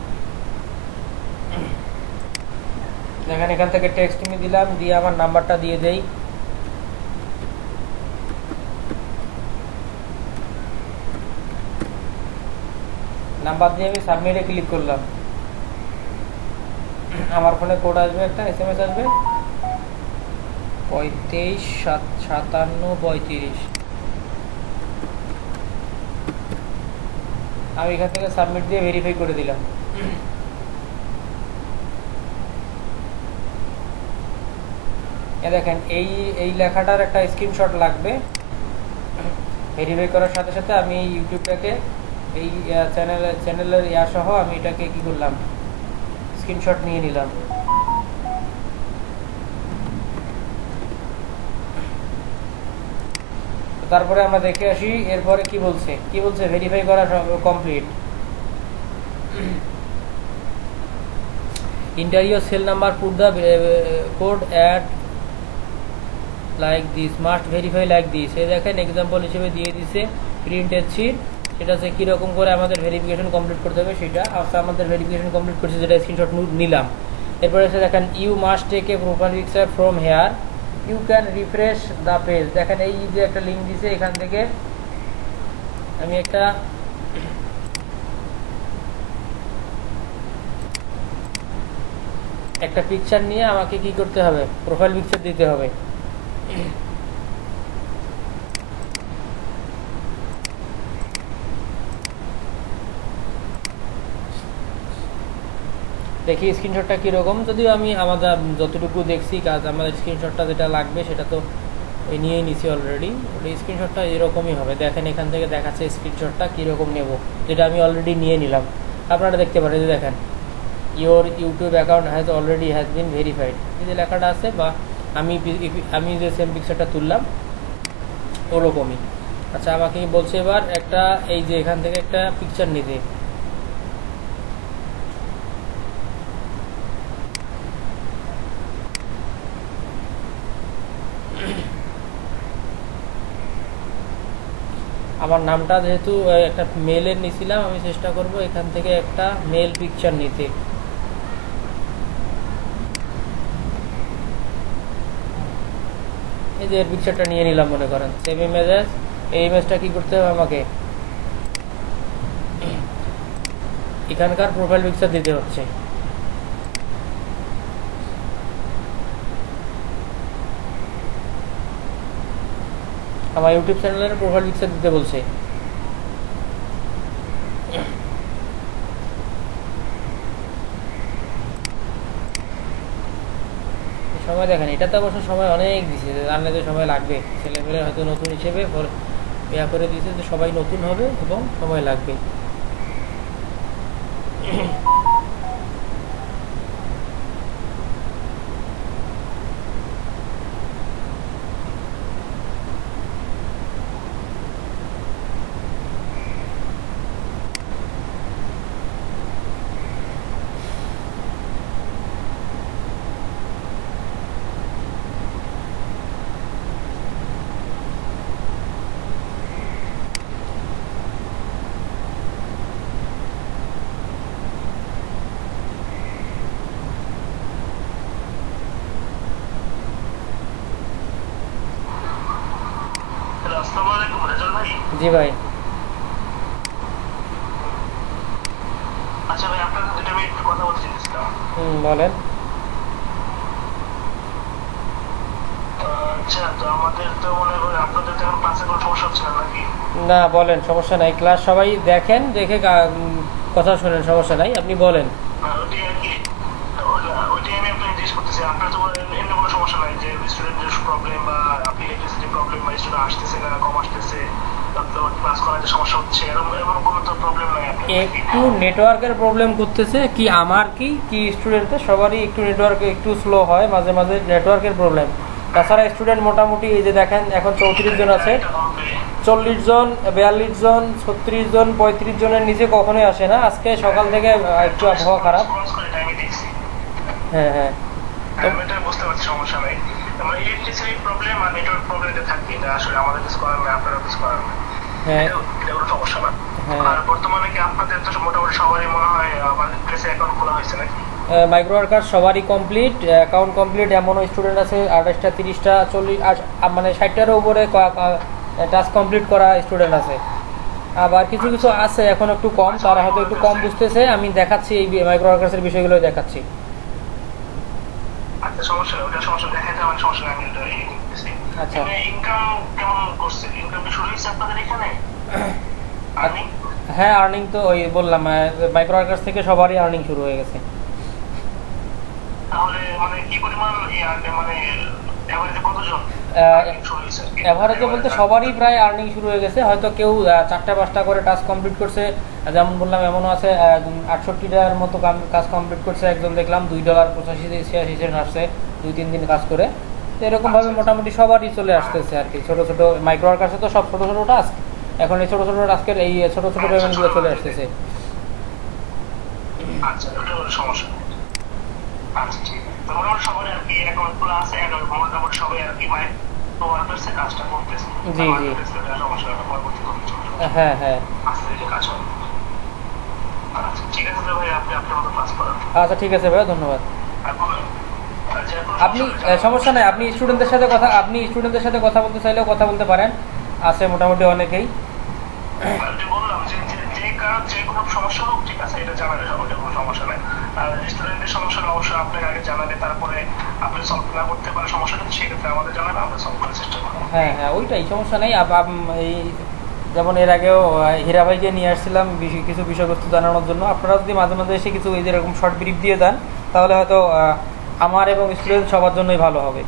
দেখেন এখান থেকে টেক্সট আমি দিলাম, দিয়ে আমার নাম্বারটা দিয়ে দেই। নাম্বার দিয়ে আমি সাবমিটে ক্লিক করলাম। আমার ফোনে কোড আসবে, একটা SMS আসবে 355735। আমি এখান থেকে সাবমিট দিয়ে ভেরিফাই করে দিলাম। দেখেন এই লেখাটার একটা স্ক্রিনশট লাগবে। ভেরিফাই করার সাথে সাথে আমি ইউটিউবটাকে এই চ্যানেলের সহ আমি এটাকে কি করলাম, স্ক্রিনশট নিয়ে নিলাম। তারপরে আমরা দেখে আসি এরপরে কি বলছে ভেরিফাই করা complete. Enter your cell number, put the code at like this, must verify like this। এই দেখেন এক্সাম্পল হিসেবে দিয়ে দিছে প্রিন্টেড শিট, সেটা হচ্ছে কীরকম করে আমাদের ভেরিফিকেশন কমপ্লিট করতে হবে সেটা। আচ্ছা, আমাদের ভেরিফিকেশন কমপ্লিট করছে, যেটা স্ক্রিনশট নিলাম। এরপরে হচ্ছে দেখেন you must take a profile picture from here, you can refresh the page. দেখেন এই যে একটা লিঙ্ক দিছে, এখান থেকে আমি একটা পিকচার নিয়ে আমাকে কি করতে হবে, প্রোফাইল পিকচার দিতে হবে। দেখি স্ক্রিনশটটা কীরকম, যদিও আমি আমাদের যতটুকু দেখছি কাজ আমাদের স্ক্রিনশটটা যেটা লাগবে সেটা তো এই নিয়েই নিছি অলরেডি। ওই স্ক্রিনশটটা এরকমই হবে, দেখেন এখান থেকে দেখাচ্ছে স্ক্রিনশটটা কীরকম নেব, যেটা আমি অলরেডি নিয়ে নিলাম। আপনারা দেখতে পারেন যে দেখেন your YouTube account has been verified, এই যে লেখাটা আছে, বা আমি যে সেম পিকচারটা তুললাম ওরকমই। আচ্ছা আমাকে বলছে এবার একটা এই যে এখান থেকে একটা পিকচার নিতে। আমার নামটা যেহেতু একটা মেলের নিছিলাম, আমি চেষ্টা করব এখান থেকে একটা মেল পিকচার নিতে। এই যে এর পিকচারটা নিয়ে নিলাম মনে করেন, সেভ ইমেজেস। এই ইমেজটা কি করতে হবে, আমাকে এখানকার প্রোফাইল পিকচার দিতে হচ্ছে। আমার ইউটিউব চ্যানেলের প্রোফাইল পিকচার দিতে বলছে। সময় দেখেন, এটাতে অবশ্য সময় অনেক দিছে, জানলে তো সময় লাগবে, ছেলেমেলে হয়তো নতুন হিসেবে ইয়া করে দিয়েছে যে সবাই নতুন হবে এবং সময় লাগবে। আসসালামু আলাইকুম রেজাল ভাই। জি ভাই। আচ্ছা ভাই, আপনার সাথে 2 মিনিট কথা বলতে চাইছিলাম। বলেন। আচ্ছা, তো আমাদের তো মনে করি আপনাদের তো এখন ক্লাসে কোনো সমস্যা হচ্ছে না নাকি? না বলেন, সমস্যা নাই, ক্লাস সবাই দেখেন, দেখে কথা শোনেন, সমস্যা নাই, আপনি বলেন। ওইটাই আর কি, ওইটাই আমি আপনাকে জিজ্ঞেস করতেছি। আপনার তো এমনি কোনো সমস্যা নাই যে স্টুডেন্টের প্রবলেম বা আপনি ইলেকট্রিসিটি প্রবলেম বা স্টুডেন্ট আসতেছে না, কম আসতেছে, ক্লাস করাতে সমস্যা হচ্ছে, এমন কোনো তো প্রবলেম নাই আপনার? একটু নেটওয়ার্কের প্রবলেম করতেছে, কি আমার কি স্টুডেন্টদের সবারই একটু নেটওয়ার্ক একটু স্লো হয় মাঝে মাঝে, নেটওয়ার্কের প্রবলেম। তাছাড়া স্টুডেন্ট মোটামুটি এই যে দেখেন এখন 34 জন আছে, 40 জন, 42 জন, 36 জন, 35 জনের নিচে কখনোই আসে না। আজকে সকাল থেকে একটু আবহাওয়া খারাপ। হ্যাঁ হ্যাঁ, এটা বুঝতে পারছি, সমস্যা নাই। আমরা ইলেকট্রিসিটি প্রবলেম আর নেটওয়ার্ক প্রবলেমটা থাকবে, এটা আসলে আমাদের কিছু করার নেই, আপনারা কিছু করার নেই। হ্যাঁ এটা কোনো সমস্যা না। হ্যাঁ। আর বর্তমানে কি আপনাদের তো মোটামুটি সবারই মনে হয় আমাদের প্রেসে অ্যাকাউন্ট খোলা হয়েছে নাকি? মাইক্রো ওয়ার্কার সবারই কমপ্লিট, অ্যাকাউন্ট কমপ্লিট। এমনও স্টুডেন্ট আছে 28টা, 30টা, 40, মানে 60টারও উপরে টাস্ক কমপ্লিট করা স্টুডেন্ট আছে। আবার কিছু কিছু আছে এখন একটু কম, তারা হয়তো একটু কম বুঝতেছে। আমি দেখাচ্ছি এই মাইক্রো ওয়ার্কার্সের বিষয়গুলো দেখাচ্ছি। আচ্ছা, সমস্যা নেই, ওটা সমস্যা দেখাতে আমার সমস্যা নেই, আমি এটা করতেছি। আচ্ছা। ইনকাম কেমন করছে? ইনকাম কি শুরু হয়েছে আপনাদের এখানে? আর্নিং? হ্যাঁ, আর্নিং তো ওই বললাম, মাইক্রো ওয়ার্কার্স থেকে সবারই আর্নিং শুরু হয়ে গেছে। তাহলে মানে কি পরিমাণ মানে এভারেজে কতজন শুরু হয়েছে? এভারেজে বলতে সবারই প্রায় আর্নিং শুরু হয়ে গেছে। হয়তো কেউ 4টা-5টা করে টাস্ক কমপ্লিট করছে, যেমন বললাম এমনও আছে 68টার মতো কাজ কমপ্লিট করছে। একজন দেখলাম $2.85 আসছে 2-3 দিন কাজ করে। তো এরকমভাবে মোটামুটি সবারই চলে আসতেছে আর কি। ছোটো ছোটো মাইক্রো ওয়ার্কার্সে তো সব ছোটো ছোটো টাস্ক, এখন এই ছোটো ছোটো টাস্কের এই ছোটো ছোটো পেমেন্টগুলো চলে আসতেছে। আচ্ছা, ওটা কোনো সমস্যা নেই। আচ্ছা, ঠিক আছে। তো মোটামুটি সবারই আর কি অ্যাকাউন্ট খোলা আছে, মোটামুটি সবাই আর কি ওয়ার্কার্সে কাজটা করতেছে। জি জি, সমস্যা নেই, পরবর্তী হ্যাঁ হ্যাঁ। আস্তে ধীরে কাজ হবে। আচ্ছা, ঠিক আছে ভাই, আপনি আপনার মতো ক্লাস করান। আচ্ছা ঠিক আছে ভাই, ধন্যবাদ। আপনি আপনি সমস্যা নাই, আপনি স্টুডেন্টদের সাথে কথা বলতে চাইলেও কথা বলতে পারেন, আছে মোটামুটি অনেকেই। বললাম যে যে কোনো সমস্যা হোক, ঠিক আছে, এটা জানালে ওটা কোনো সমস্যা নেই। আর স্টুডেন্টের সমস্যাটা অবশ্যই আপনাকে আগে জানালে, তারপরে আপনি সলভ না করতে পারেন সমস্যাটা, সেক্ষেত্রে আমাদের জানালে আমরা সলভ করার চেষ্টা করবো। হ্যাঁ হ্যাঁ, ওইটাই, সমস্যা নেই। এই যেমন এর আগেও হীরা ভাইকে নিয়ে আসছিলাম কিছু বিষয়বস্তু জানানোর জন্য। আপনারা যদি মাঝে মাঝে এসে কিছু এই যেরকম শর্ট ব্রিফ দিয়ে দেন তাহলে হয়তো আমার এবং স্টুডেন্ট সবার জন্যই ভালো হবে।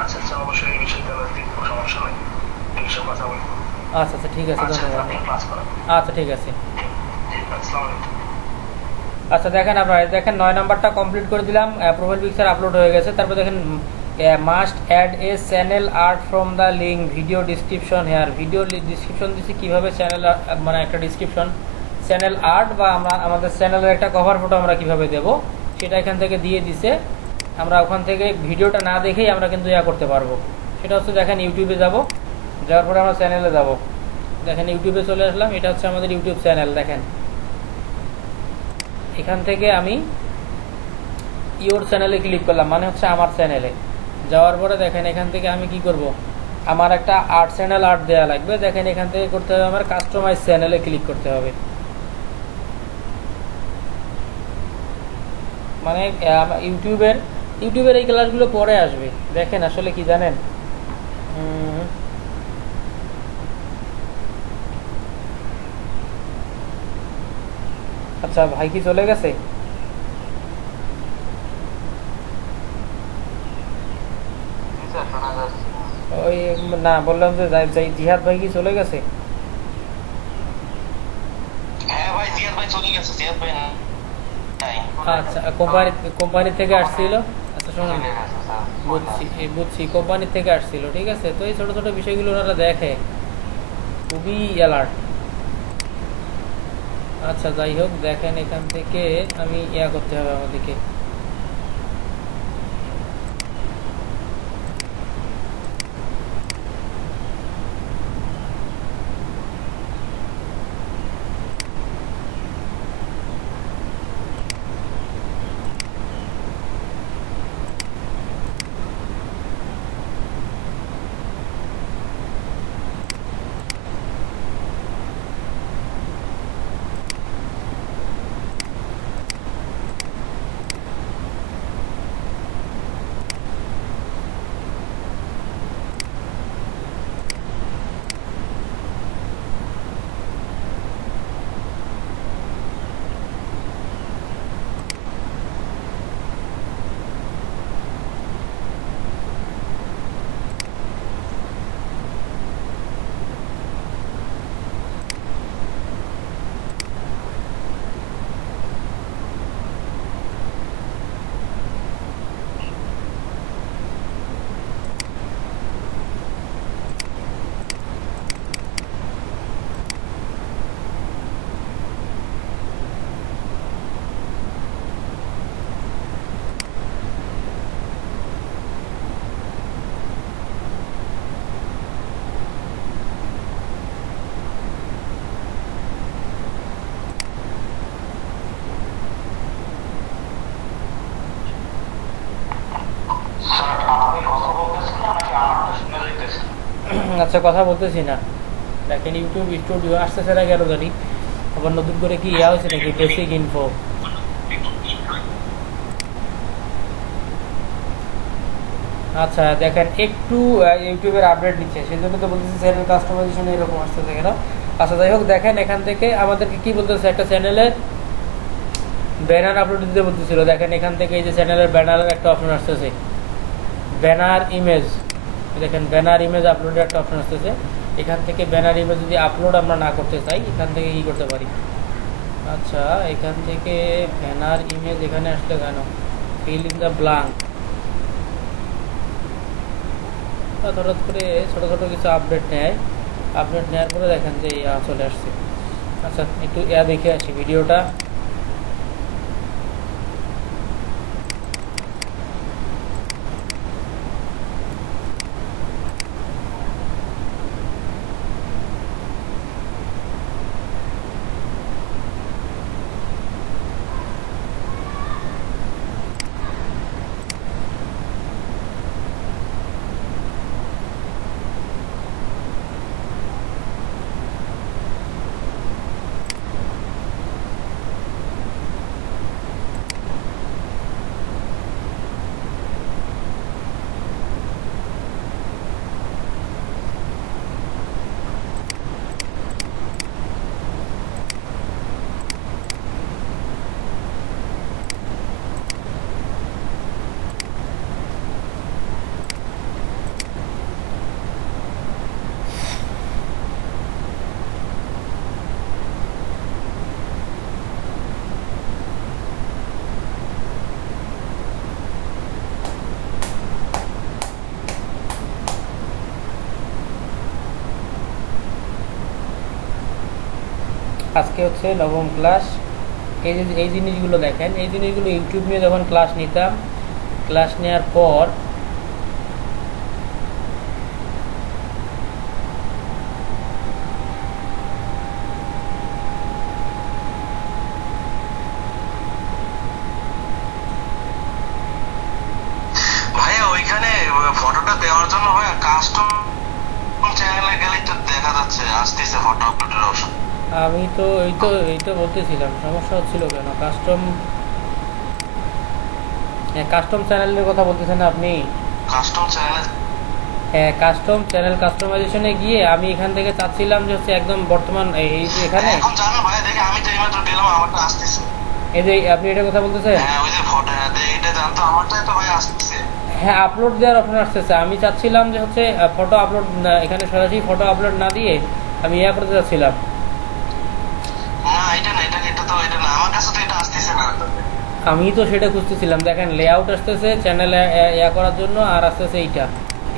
আচ্ছা আচ্ছা, অবশ্যই এই বিষয়টা দেখবো, সমস্যা নেই, এই বিষয়ে কথা বলবো। আচ্ছা আচ্ছা ঠিক আছে, আচ্ছা ধন্যবাদ। আপনি ক্লাস করেন। আচ্ছা ঠিক আছে। আসসালামু আলাইকুম। আচ্ছা দেখেন আপনারা দেখেন 9 নাম্বারটা কমপ্লিট করে দিলাম, প্রোফাইল পিকচার আপলোড হয়ে গেছে। তারপর দেখেন must add a channel art from the link video description here. Video description দিচ্ছি কীভাবে চ্যানেল মানে একটা ডিসক্রিপশন চ্যানেল আর্ট বা আমরা আমাদের চ্যানেলের একটা কভার ফটো আমরা কিভাবে দেব সেটা এখান থেকে দিয়ে দিছে। আমরা ওখান থেকে ভিডিওটা না দেখেই আমরা কিন্তু করতে পারবো। সেটা হচ্ছে দেখেন ইউটিউবে যাব, যাওয়ার পরে আমরা চ্যানেলে যাব। দেখেন ইউটিউবে চলে আসলাম, এটা হচ্ছে আমাদের ইউটিউব চ্যানেল। দেখেন এখান থেকে আমি ইওর চ্যানেলে ক্লিক করলাম, মানে হচ্ছে আমার চ্যানেলে। যাওয়ার পরে দেখেন এখান থেকে আমি কি করব, আমার একটা আর্ট চ্যানেল আর্ট দেওয়া লাগবে। দেখেন এখান থেকে করতে হবে আমার কাস্টমাইজ চ্যানেলে ক্লিক করতে হবে। মানে ইউটিউবের এই ক্লাসগুলো পরে আসবে। দেখেন আসলে কি জানেন, আচ্ছা ভাই কি চলে গেছে? ওই না বললাম যে জিহাদ ভাই কি চলে গেছে? হ্যাঁ ভাই, জিয়াদ ভাই চলে গেছে, জিয়াদ ভাই নাই। আচ্ছা কোম্পানি থেকে আসছিল। আচ্ছা শুনুন, বুঝছি কোম্পানি থেকে আসছিল, ঠিক আছে। তো এই ছোট ছোট বিষয়গুলো ওনারা দেখে, খুবই অ্যালার্ট। আচ্ছা যাই হোক, দেখেন এখান থেকে আমি করতে হবে আমাদেরকে। আচ্ছা কথা বলতেছি না। দেখেন ইউটিউব স্টুডিও আসতেছে না কেন জানি, আবার নতুন করে কি হয়েছে নাকি বেসিক ইনফো। আচ্ছা দেখেন একটু ইউটিউবের আপডেট নিচ্ছে, সেই জন্য তো বলতেছি চ্যানেল কাস্টমাইজেশন এরকম আসতেছে কেন। আচ্ছা যাই হোক, দেখেন এখান থেকে আমাদেরকে কি বলতেছে, একটা চ্যানেলের ব্যানার আপলোড দিতে বলতেছিল। দেখেন এখান থেকে এই যে চ্যানেলের ব্যানারের একটা অপশন আসতেছে, ব্যানার ইমেজ। দেখেন ব্যানার ইমেজ আপলোডের একটা অপশন আসতেছে। এখান থেকে ব্যানার ইমেজ যদি আপলোড আমরা না করতে চাই, এখান থেকে কি করতে পারি। আচ্ছা এখান থেকে ব্যানার ইমেজ এখানে আসলে কেন, ফিল ইন দ্য ব্ল্যাঙ্ক। হঠাৎ করে ছোটো ছোটো কিছু আপডেট নেয়, আপডেট নেওয়ার পরে দেখেন যে চলে আসছে। আচ্ছা একটু দেখে আসি ভিডিওটা। আজকে হচ্ছে নবম ক্লাস। এই জিনিসগুলো দেখেন, এই জিনিসগুলো ইউটিউব নিয়ে যখন ক্লাস নিতাম, ক্লাস নেওয়ার পর ভাইয়া ওইখানে ফটোটা দেওয়ার জন্য ভাইয়া কাস্টম চ্যানেলে গেলে তো দেখা যাচ্ছে আসতেছে ফটো আপলোডের অপশন। আমি তো এই তো বলতেছিলাম সমস্যা হচ্ছিল কেন। কাস্টম চ্যানেলের কথা বলতেছেন না আপনি? কাস্টম চ্যানেলে হ্যাঁ, কাস্টম চ্যানেল কাস্টমাইজেশনে গিয়ে আমি এখান থেকে চাচ্ছিলাম যে হচ্ছে একদম বর্তমান এই যে এখানে, এখন জানো ভাইয়া দেখে আমি তো এইমাত্র দিলাম আমারটা আসতেছে। এই যে আপনি এটা কথা বলতেছেন, হ্যাঁ ওই যে ফটো এটা জানতো আমারটাই তো ভাই আসতেছে। হ্যাঁ আপলোড দেওয়ার অপশন আসতেছে। আমি চাচ্ছিলাম যে হচ্ছে ফটো আপলোড, এখানে সরাসরি ফটো আপলোড না দিয়ে আমি ইয়া করতে চাচ্ছিলাম। না এটা না, এটা তো এটা না, আমার কাছে তো এটা আসতেছে না। আমি তো সেটা খুঁজতেছিলাম। দেখেন লেআউট আসতেছে চ্যানেল ইয়া করার জন্য, আর আসতেছে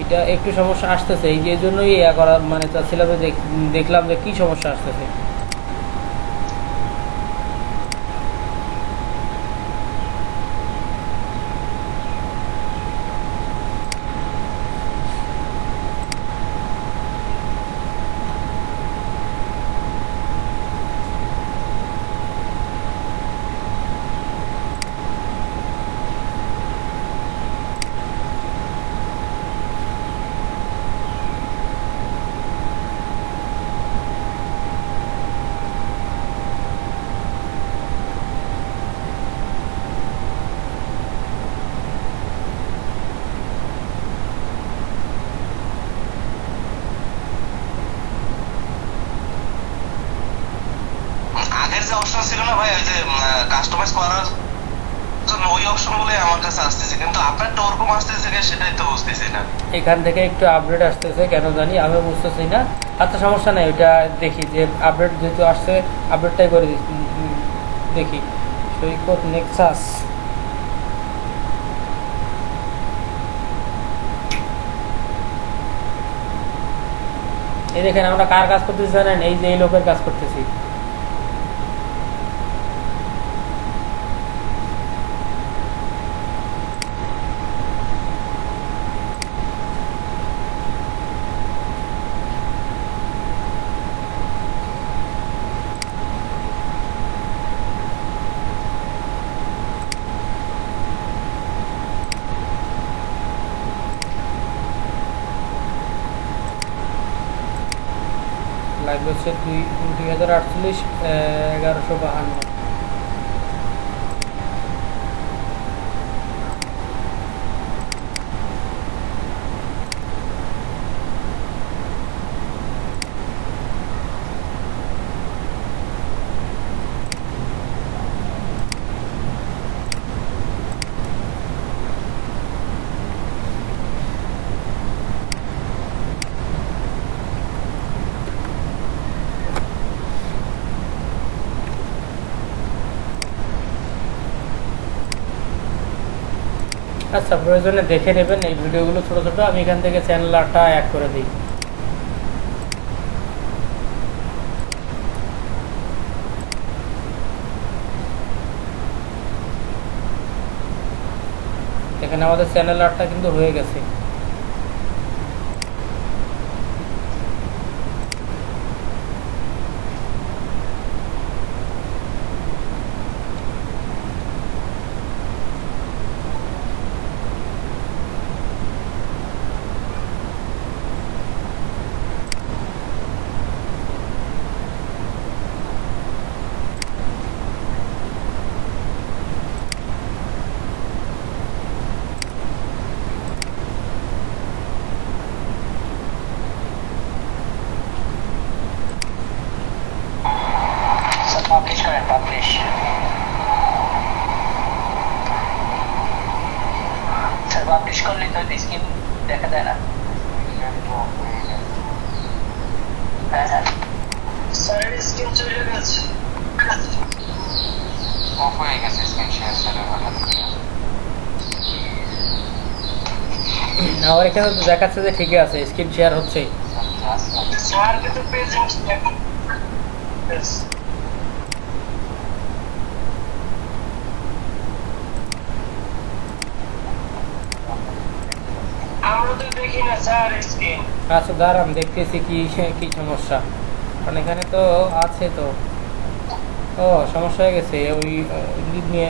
এটা একটু সমস্যা আসতেছে। এই যে জন্যই ইয়া করা মানে চাচ্ছিলাম যে দেখলাম যে কি সমস্যা আসতেছে। আগের যে অপশন ছিল না ভাই ওই যে কাস্টমাইজ করার জন্য, ওই অপশন গুলো আমার কাছে আসতেছে, কিন্তু আপনারটা ওরকম আসতেছে কিনা সেটাই তো বুঝতেছি না। এখান থেকে একটু আপডেট আসতেছে কেন জানি, আমি বুঝতেছি না। আচ্ছা সমস্যা নাই, ওইটা দেখি যে আপডেট যেহেতু আসছে আপডেটটাই করে দেখি। সৈকত নেক্সাস, এই দেখেন আমরা কার কাজ করতেছি জানেন? এই যে এই লোকের কাজ করতেছি। লাগবে হচ্ছে 2048 1152। আচ্ছা প্রয়োজনে দেখে নেবেন এই ভিডিওগুলো ছোট ছোট। আমি এখান থেকে চ্যানেলটা অ্যাড করে দিই। এখানে আমাদের চ্যানেল আর্টটা কিন্তু হয়ে গেছে। পাবলিশ করেন, পাবলিশ। স্যার পাবলিশ করলে তো স্ক্রিন দেখা যায় না। হ্যাঁ হ্যাঁ স্যার স্ক্রিন চলে গেছে, অফ হয়ে গেছে স্ক্রিন শেয়ার স্যারের হঠাৎ করে। আমার এখানে তো দেখাচ্ছে যে ঠিকই আছে, স্ক্রিন শেয়ার হচ্ছে। স্যার কিন্তু প্রেজেন্ট এখন মধ্যে দেখি না স্যার স্ক্রিন। আচ্ছা দাঁড়ান দেখতেছি কি কি সমস্যা, কারণ এখানে তো আছে তো। ও সমস্যা হয়ে গেছে ওই নিয়ে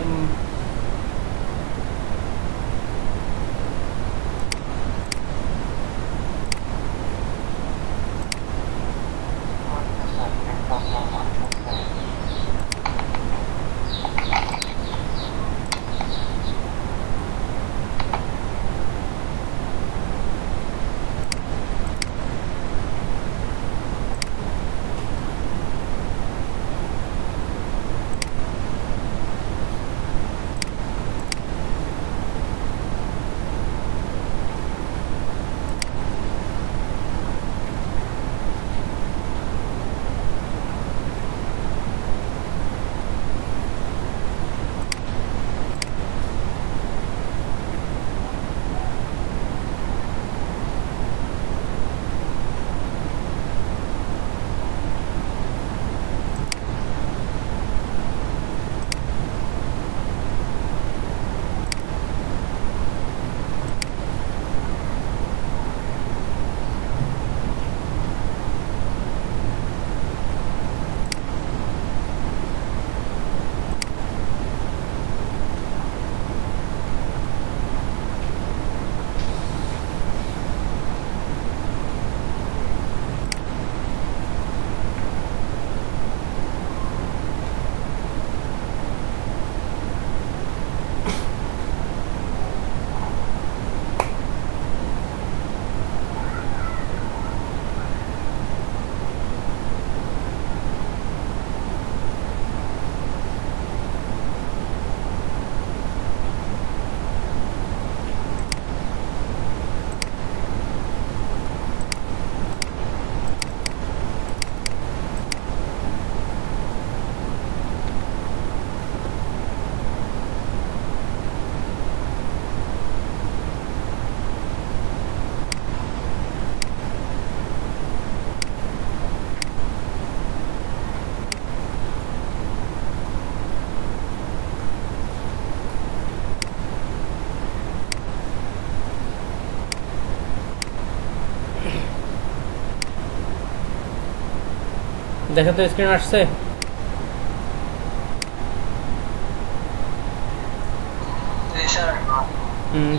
দেখে তো স্ক্রিন আসছে।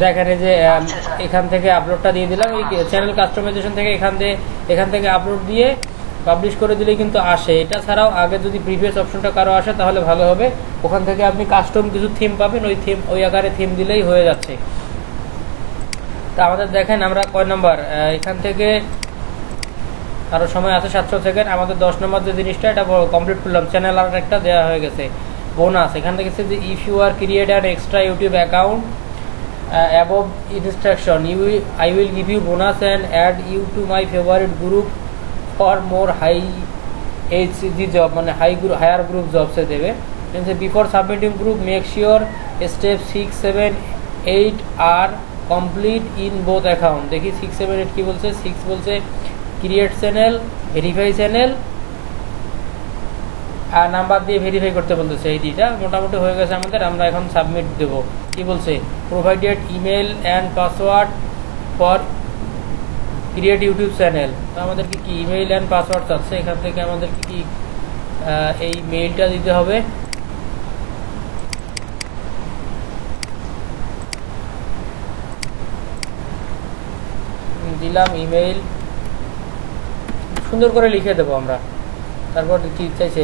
দেখেন এই যে এখান থেকে আপলোডটা দিয়ে দিলাম, এই চ্যানেল কাস্টমাইজেশন থেকে এখান থেকে আপলোড দিয়ে পাবলিশ করে দিলেই কিন্তু আসে। এটা ছাড়াও আগে যদি প্রিভিয়াস অপশনটা কারো আসে তাহলে ভালো হবে, ওখান থেকে আপনি কাস্টম কিছু থিম পাবেন, ওই আকারে থিম দিলেই হয়ে যাচ্ছে। তা আমাদের দেখেন আমরা কয় নাম্বার, এখান থেকে আরও সময় আছে 700 সেকেন্ড। আমাদের 10 নম্বর যে জিনিসটা এটা কমপ্লিট করলাম, চ্যানেল আর একটা দেওয়া হয়ে গেছে বোনাস। এখান থেকে যে if you are create an extra YouTube account above instruction I will give you bonus and add you to my favorite group for more high HG job মানে higher group jobs এ দেবে। Before submitting group make sure step 6, 7, 8 are complete in both account। দেখি 6, 7, 8 কি বলছে। 6 বলছে create channel, verify channel আর number দিয়ে verify করতে বলতেছে। এই দুইটা মোটামুটি হয়ে গেছে আমাদের। আমরা এখন সাবমিট দেবো। কি বলছে, provided email and password for create YouTube channel. তো আমাদেরকে কি ইমেল অ্যান্ড পাসওয়ার্ড চাচ্ছে, এখান থেকে আমাদেরকে কি এই মেইলটা দিতে হবে। দিলাম ইমেইল, সুন্দর করে লিখে দেবো আমরা। তারপর কি চাইছে,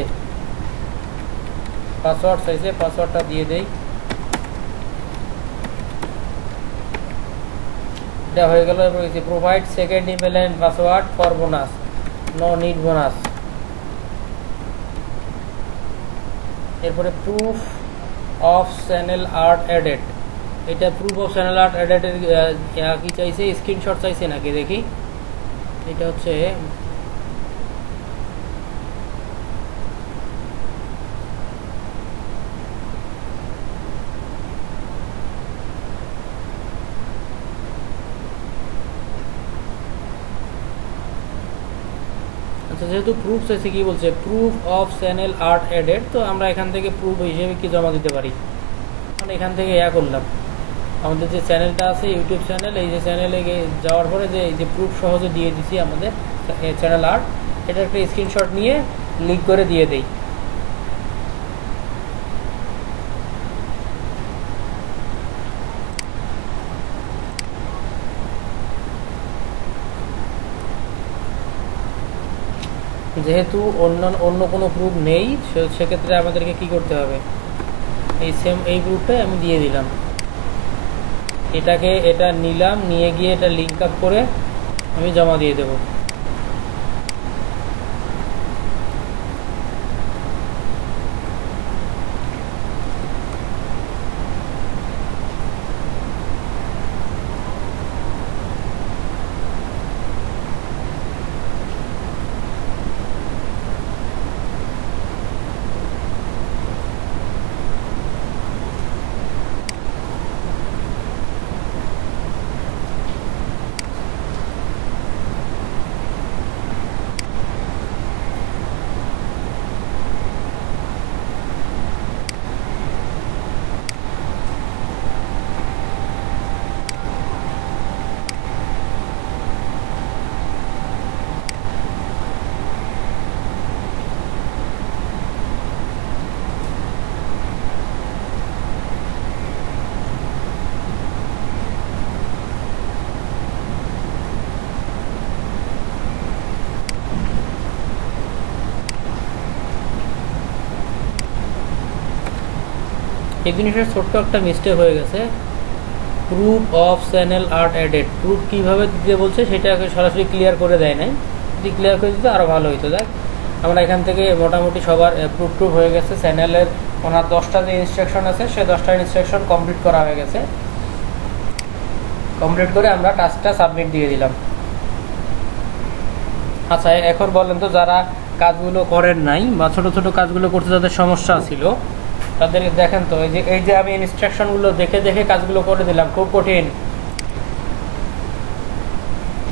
পাসওয়ার্ড চাইছে, পাসওয়ার্ডটা দিয়ে দেই। এটা হয়ে গেল। এরপর provide second email and password for bonus, no need bonus. এরপরে proof of channel art added, এটা প্রুফ অফ চ্যানেল আর্ট এডেডের কি চাইছে, স্ক্রিনশট চাইছে নাকি দেখি। এটা হচ্ছে যেহেতু প্রুফ চাইছে, কি বলছে proof of channel art added. তো আমরা এখান থেকে প্রুফ হিসেবে কি জমা দিতে পারি, মানে এখান থেকে করলাম আমাদের যে চ্যানেলটা আছে ইউটিউব চ্যানেল, এই যে চ্যানেলে যাওয়ার পরে যে এই যে প্রুফ সহজে দিয়ে দিছি আমাদের চ্যানেল আর্ট, এটা একটা স্ক্রিনশট নিয়ে লিঙ্ক করে দিয়ে দেই। যেহেতু অন্য কোনো প্রুফ নেই, সেক্ষেত্রে আমাদেরকে কি করতে হবে, এই প্রুফটাই আমি দিয়ে দিলাম। এটা নিলাম, নিয়ে গিয়ে এটা লিঙ্ক আপ করে আমি জমা দিয়ে দেব। এই জিনিসের ছোট্ট একটা মিস্টেক হয়ে গেছে, proof of channel art added. Proof কীভাবে দিতে বলছে সেটাকে সরাসরি ক্লিয়ার করে দেয় নাই, যদি ক্লিয়ার করে দিতে আরও ভালো হইতো। দেখ আমরা এখান থেকে মোটামুটি সবার প্রুফ হয়ে গেছে। চ্যানেলের ওনার 10টা যে ইনস্ট্রাকশন আছে সে 10টা ইনস্ট্রাকশন কমপ্লিট করা হয়ে গেছে। কমপ্লিট করে আমরা টাস্কটা সাবমিট দিয়ে দিলাম। আচ্ছা, এখন বলেন তো যারা কাজগুলো করেন নাই বা ছোটো ছোটো কাজগুলো করতে যাদের সমস্যা ছিল তাদেরকে দেখেন তো, এই যে আমি ইনস্ট্রাকশনগুলো দেখে দেখে কাজগুলো করে দিলাম, খুব কঠিন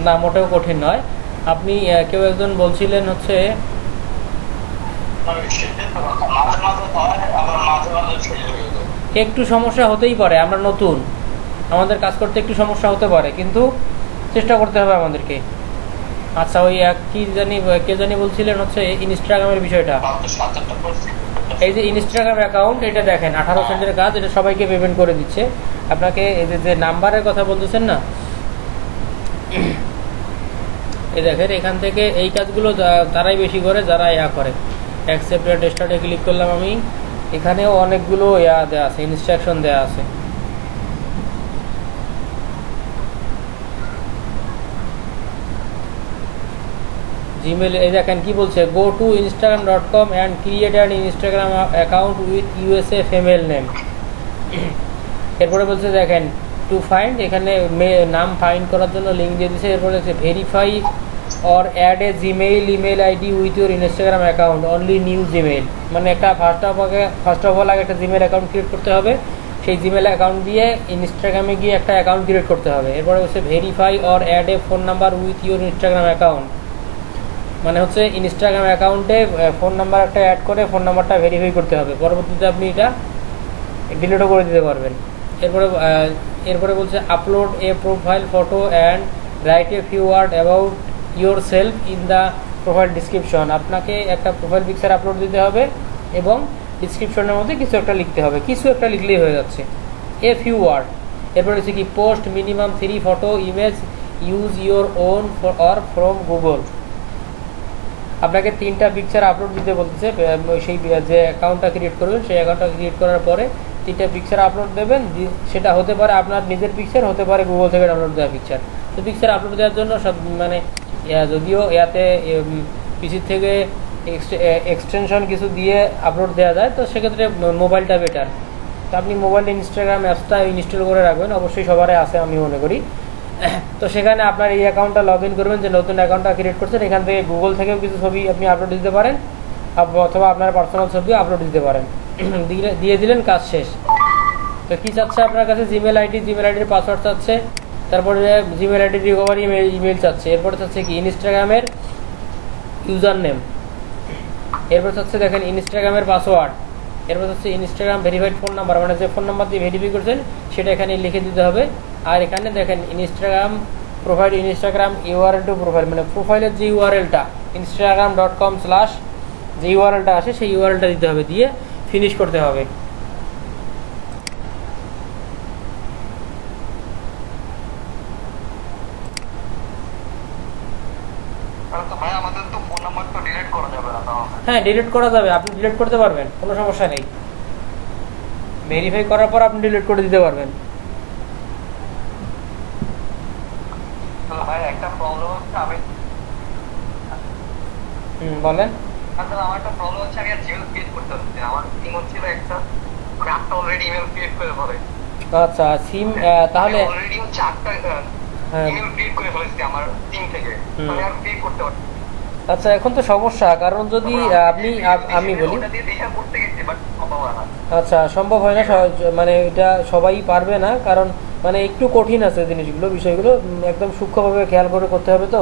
না, মোটেও কঠিন নয়। আপনি কেউ একজন বলছিলেন হচ্ছে একটু সমস্যা হতেই পারে, আমরা নতুন, আমাদের কাজ করতে একটু সমস্যা হতে পারে, কিন্তু চেষ্টা করতে হবে আমাদেরকে। আচ্ছা, ওই কে জানি বলছিলেন হচ্ছে ইনস্টাগ্রামের বিষয়টা। এই যে ইনস্টাগ্রাম অ্যাকাউন্ট, এটা দেখেন 18 সেন্টের কাজ, এটা সবাইকে পেমেন্ট করে দিচ্ছে আপনাকে। এই যে নাম্বারের কথা বলতেছেন না, এই দেখেন এখান থেকে এই কাজগুলো তারাই বেশি করে যারা করে। অ্যাকসেপ্ট স্টার্টে ক্লিক করলাম আমি, এখানেও অনেকগুলো দেওয়া আছে, ইনস্ট্রাকশন দেওয়া আছে। জিমেল এই দেখেন কি বলছে, go two instagram.com and create an Instagram account with USA female name. এরপরে বলছে দেখেন টু ফাইন্ড, এখানে নাম ফাইন্ড করার জন্য লিঙ্ক দিয়ে দিচ্ছে। এরপরে হচ্ছে verify or add a Gmail email ID with your Instagram account only new Gmail. মানে একটা ফার্স্ট অফ অল আগে একটা জিমেল অ্যাকাউন্ট ক্রিয়েট করতে হবে, সেই জিমেল অ্যাকাউন্ট দিয়ে ইনস্টাগ্রামে গিয়ে একটা অ্যাকাউন্ট ক্রিয়েট করতে হবে। এরপরে হচ্ছে verify or add a phone number with your Instagram account, মানে হচ্ছে ইনস্টাগ্রাম অ্যাকাউন্টে ফোন নাম্বার একটা অ্যাড করে ফোন নাম্বারটা ভেরিফাই করতে হবে, পরবর্তীতে আপনি এটা ডিলিটও করে দিতে পারবেন। এরপরে বলছে upload a profile photo and write a few word about yourself in the profile description. আপনাকে একটা প্রোফাইল পিকচার আপলোড দিতে হবে এবং ডিসক্রিপশনের মধ্যে কিছু একটা লিখতে হবে, কিছু একটা লিখলেই হয়ে যাচ্ছে, এ ফিউ ওয়ার্ড। এরপরে হচ্ছে কি post minimum 3 photo image use your own or from Google. আপনাকে 3টা পিকচার আপলোড দিতে বলতেছে, সেই যে অ্যাকাউন্টটা ক্রিয়েট করবেন সেই অ্যাকাউন্টটা ক্রিয়েট করার পরে 3টা পিকচার আপলোড দেবেন। সেটা হতে পারে আপনার নিজের পিকচার, হতে পারে গুগল থেকে ডাউনলোড দেওয়া পিকচার। তো পিকচার আপলোড দেওয়ার জন্য সব মানে যদিও ইয়াতে পিসি থেকে এক্সটেনশন কিছু দিয়ে আপলোড দেওয়া যায়, তো সেক্ষেত্রে মোবাইলটা বেটার। তো আপনি মোবাইলে ইনস্টাগ্রাম অ্যাপসটা ইনস্টল করে রাখবেন, অবশ্যই সবারই আছে আমি মনে করি। তো সেখানে আপনার এই অ্যাকাউন্টটা লগ ইন করবেন, যে নতুন অ্যাকাউন্টটা ক্রিয়েট করছেন, এখান থেকে গুগল থেকেও কিছু ছবি আপনি আপলোড দিতে পারেন, অথবা আপনার পার্সোনাল ছবি আপলোড দিতে পারেন। দিয়ে দিলেন, কাজ শেষ। তো কী চাচ্ছে আপনার কাছে, জিমেল আইডির পাসওয়ার্ড চাচ্ছে, তারপরে জিমেল আইডি রিকভারি ইমেল চাচ্ছে, এরপরে চাচ্ছে কি ইনস্টাগ্রামের ইউজার নেম, এরপর চাচ্ছে দেখেন ইনস্টাগ্রামের পাসওয়ার্ড, এরপর হচ্ছে ইনস্টাগ্রাম ভেরিফাইড ফোন নাম্বার, মানে যে ফোন নাম্বার দিয়ে ভেরিফাই করছেন সেটা এখানে লিখে দিতে হবে। আর এখানে দেখেন Instagram profile, Instagram URL two profile, মানে প্রোফাইলের যে ইউআরএলটা instagram.com/ যে ইউআরএলটা আসে সেই ইউআরএলটা দিতে হবে, দিয়ে ফিনিশ করতে হবে। হ্যাঁ ডিলিট করা যাবে, আপনি ডিলিট করতে পারবেন, কোনো সমস্যা নেই। ভেরিফাই করার পর আপনি ডিলিট করে দিতে পারবেন। ভাই একটা প্রবলেম হচ্ছে, আমি বলেন। আসলে আমার একটা প্রবলেম হচ্ছে, আমি আর জিমেল ক্রিয়েট করতে পারছি না। আমার সিম হচ্ছিল একটা, আমি 8টা অলরেডি ইমেল ক্রিয়েট করে পরে। আচ্ছা সিম তাহলে অলরেডি হচ্ছে 8টা ইমেল ক্রিয়েট করে ফেলেছি আমার সিম থেকে, আমি আর ক্রিয়েট করতে পারছি। আচ্ছা এখন তো সমস্যা, কারণ যদি আমি বলি, ওটা দিয়ে দেখা করতে গেছি বাট সম্ভব হয় না। আচ্ছা সম্ভব হয় না, মানে এটা সবাই পারবে না, কারণ মানে একটু কঠিন আছে জিনিসগুলো, বিষয়গুলো একদম সূক্ষ্মভাবে খেয়াল করে করতে হবে। তো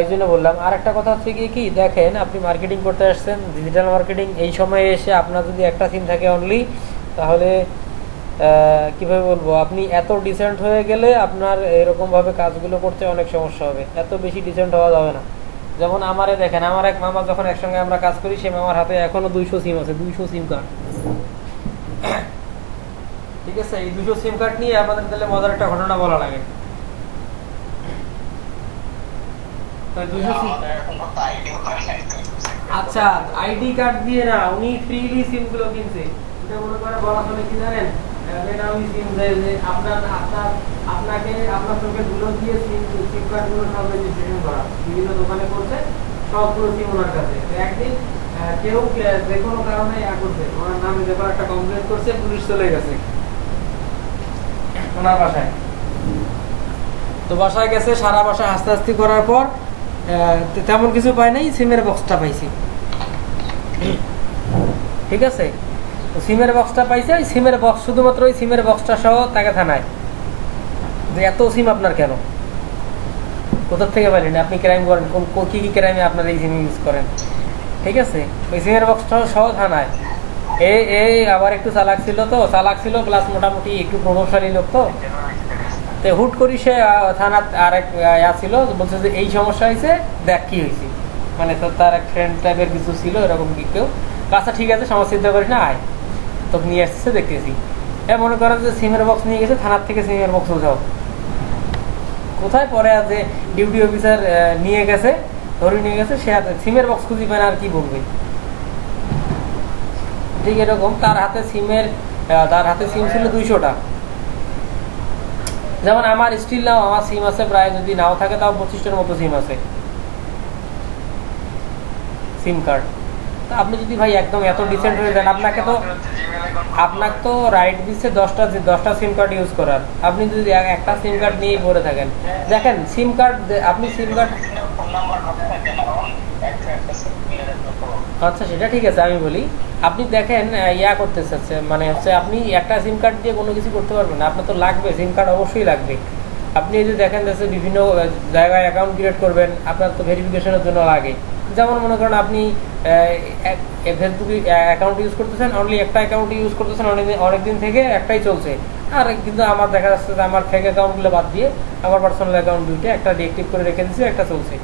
এই জন্য বললাম। আর একটা কথা হচ্ছে কি দেখেন, আপনি মার্কেটিং করতে আসছেন, ডিজিটাল মার্কেটিং, এই সময়ে এসে আপনার যদি একটা সিম থাকে অনলি, তাহলে কিভাবে বলবো, আপনি এত ডিসেন্ট হয়ে গেলে আপনার এরকমভাবে কাজগুলো করতে অনেক সমস্যা হবে। এত বেশি ডিসেন্ট হওয়া যাবে না। যেমন আমারে দেখেন, আমার এক মামা যখন একসঙ্গে আমরা কাজ করি, সে মামার হাতে এখনো 200 সিম আছে, 200 সিম কার্ড। ঠিক আছে, এই 200 সিম কার্ড নিয়ে আপনাদের তাহলে মজার একটা ঘটনা বলা লাগে। আচ্ছা আইডি কার্ড দিয়ে না, উনি ফ্রিলি সিম গুলো কিনছে। এটা মনে করে বলা চলে কি জানেন, আপনাকে আপনার চোখে ধুলো দিয়ে সিম কার্ড গুলো সব রেজিস্ট্রেশন করা, বিভিন্ন দোকানে করছে, সবগুলো সিম ওনার কাছে। একদিন কেউ যে কোনো কারণে করছে, ওনার নামে যখন একটা কমপ্লেন করছে, পুলিশ চলে গেছে ওনার বাসায়। তো বাসায় গেছে, সারা বাসায় হাসতে হাসতে করার পর তেমন কিছু পাই নাই, সিমের বক্সটা পাইছি। ঠিক আছে, সিমের বক্সটা পাইছে, ওই সিমের বক্স, শুধুমাত্র ওই সিমের বক্সটা সহ তাকে থানায়, যে এত সিম আপনার কেন, কোথার থেকে পাইলেন, আপনি ক্রাইম করেন, কি কি ক্রাইমে আপনার এই সিম ইউজ করেন। ঠিক আছে, ওই সিমের বক্সটা সহ থানায়। এই আবার একটু চালাক ছিল প্লাস মোটামুটি একটু প্রভাবশালী লোক, তো হুট করি সে থানার আরেক ছিল, বলছে যে এই সমস্যা হয়েছে, দেখ কি হয়েছে, মানে তার এক ফ্রেন্ড টাইপের কিছু ছিল এরকম কি কেউ। আচ্ছা ঠিক আছে, সমস্যা চিন্তা করিস না, আয় তোকে নিয়ে আসছে, দেখতেছি। মনে করেন যে সিমের বক্স নিয়ে গেছে, থানার থেকে সিমের বক্স উঠাও, কোথায় পরে আছে ডিউটি অফিসার নিয়ে গেছে, ধরে নিয়ে গেছে, সে সিমের বক্স খুঁজি পায় না, আর কি বলবে। ঠিক এরকম তার হাতে সিম ছিল 200টা। যেমন আমার স্টিল নাও আমার সিম আছে প্রায়, যদি নাও থাকে তাও 25টার মতো সিম আছে, সিম কার্ড। তো আপনি যদি ভাই একদম এত ডিসেন্ট হয়ে যান, আপনাকে তো রাইট দিচ্ছে 10টা সিম কার্ড ইউজ করার। আপনি যদি একটা সিম কার্ড নিয়ে পড়ে থাকেন, দেখেন সিম কার্ড, আপনি সিম কার্ড, আচ্ছা সেটা ঠিক আছে, আমি বলি আপনি দেখেন করতে চাচ্ছে, মানে হচ্ছে আপনি একটা সিম কার্ড দিয়ে কোনো কিছু করতে পারবেন না, আপনার তো লাগবে সিম কার্ড, অবশ্যই লাগবে। আপনি যদি দেখেন যে বিভিন্ন জায়গায় অ্যাকাউন্ট ক্রিয়েট করবেন, আপনার তো ভেরিফিকেশনের জন্য লাগে। যেমন মনে করেন আপনি ফেসবুকে অ্যাকাউন্ট ইউজ করতেছেন, অনলি একটা অ্যাকাউন্ট ইউজ করতেছেন অনেকদিন থেকে, একটাই চলছে। আর কিন্তু আমার দেখা যাচ্ছে যে আমার ফেক অ্যাকাউন্টগুলো বাদ দিয়ে আমার পার্সোনাল অ্যাকাউন্ট দুইটা, একটা ডিএক্টিভ করে রেখে দিচ্ছি, একটা চলছে।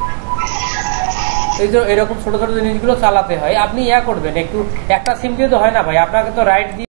এই যে এরকম ছোট ছোট জিনিসগুলো চালাতে হয়। আপনি করবেন একটু, একটা সিম দিয়ে তো হয় না ভাই, আপনাকে তো রাইট দিয়ে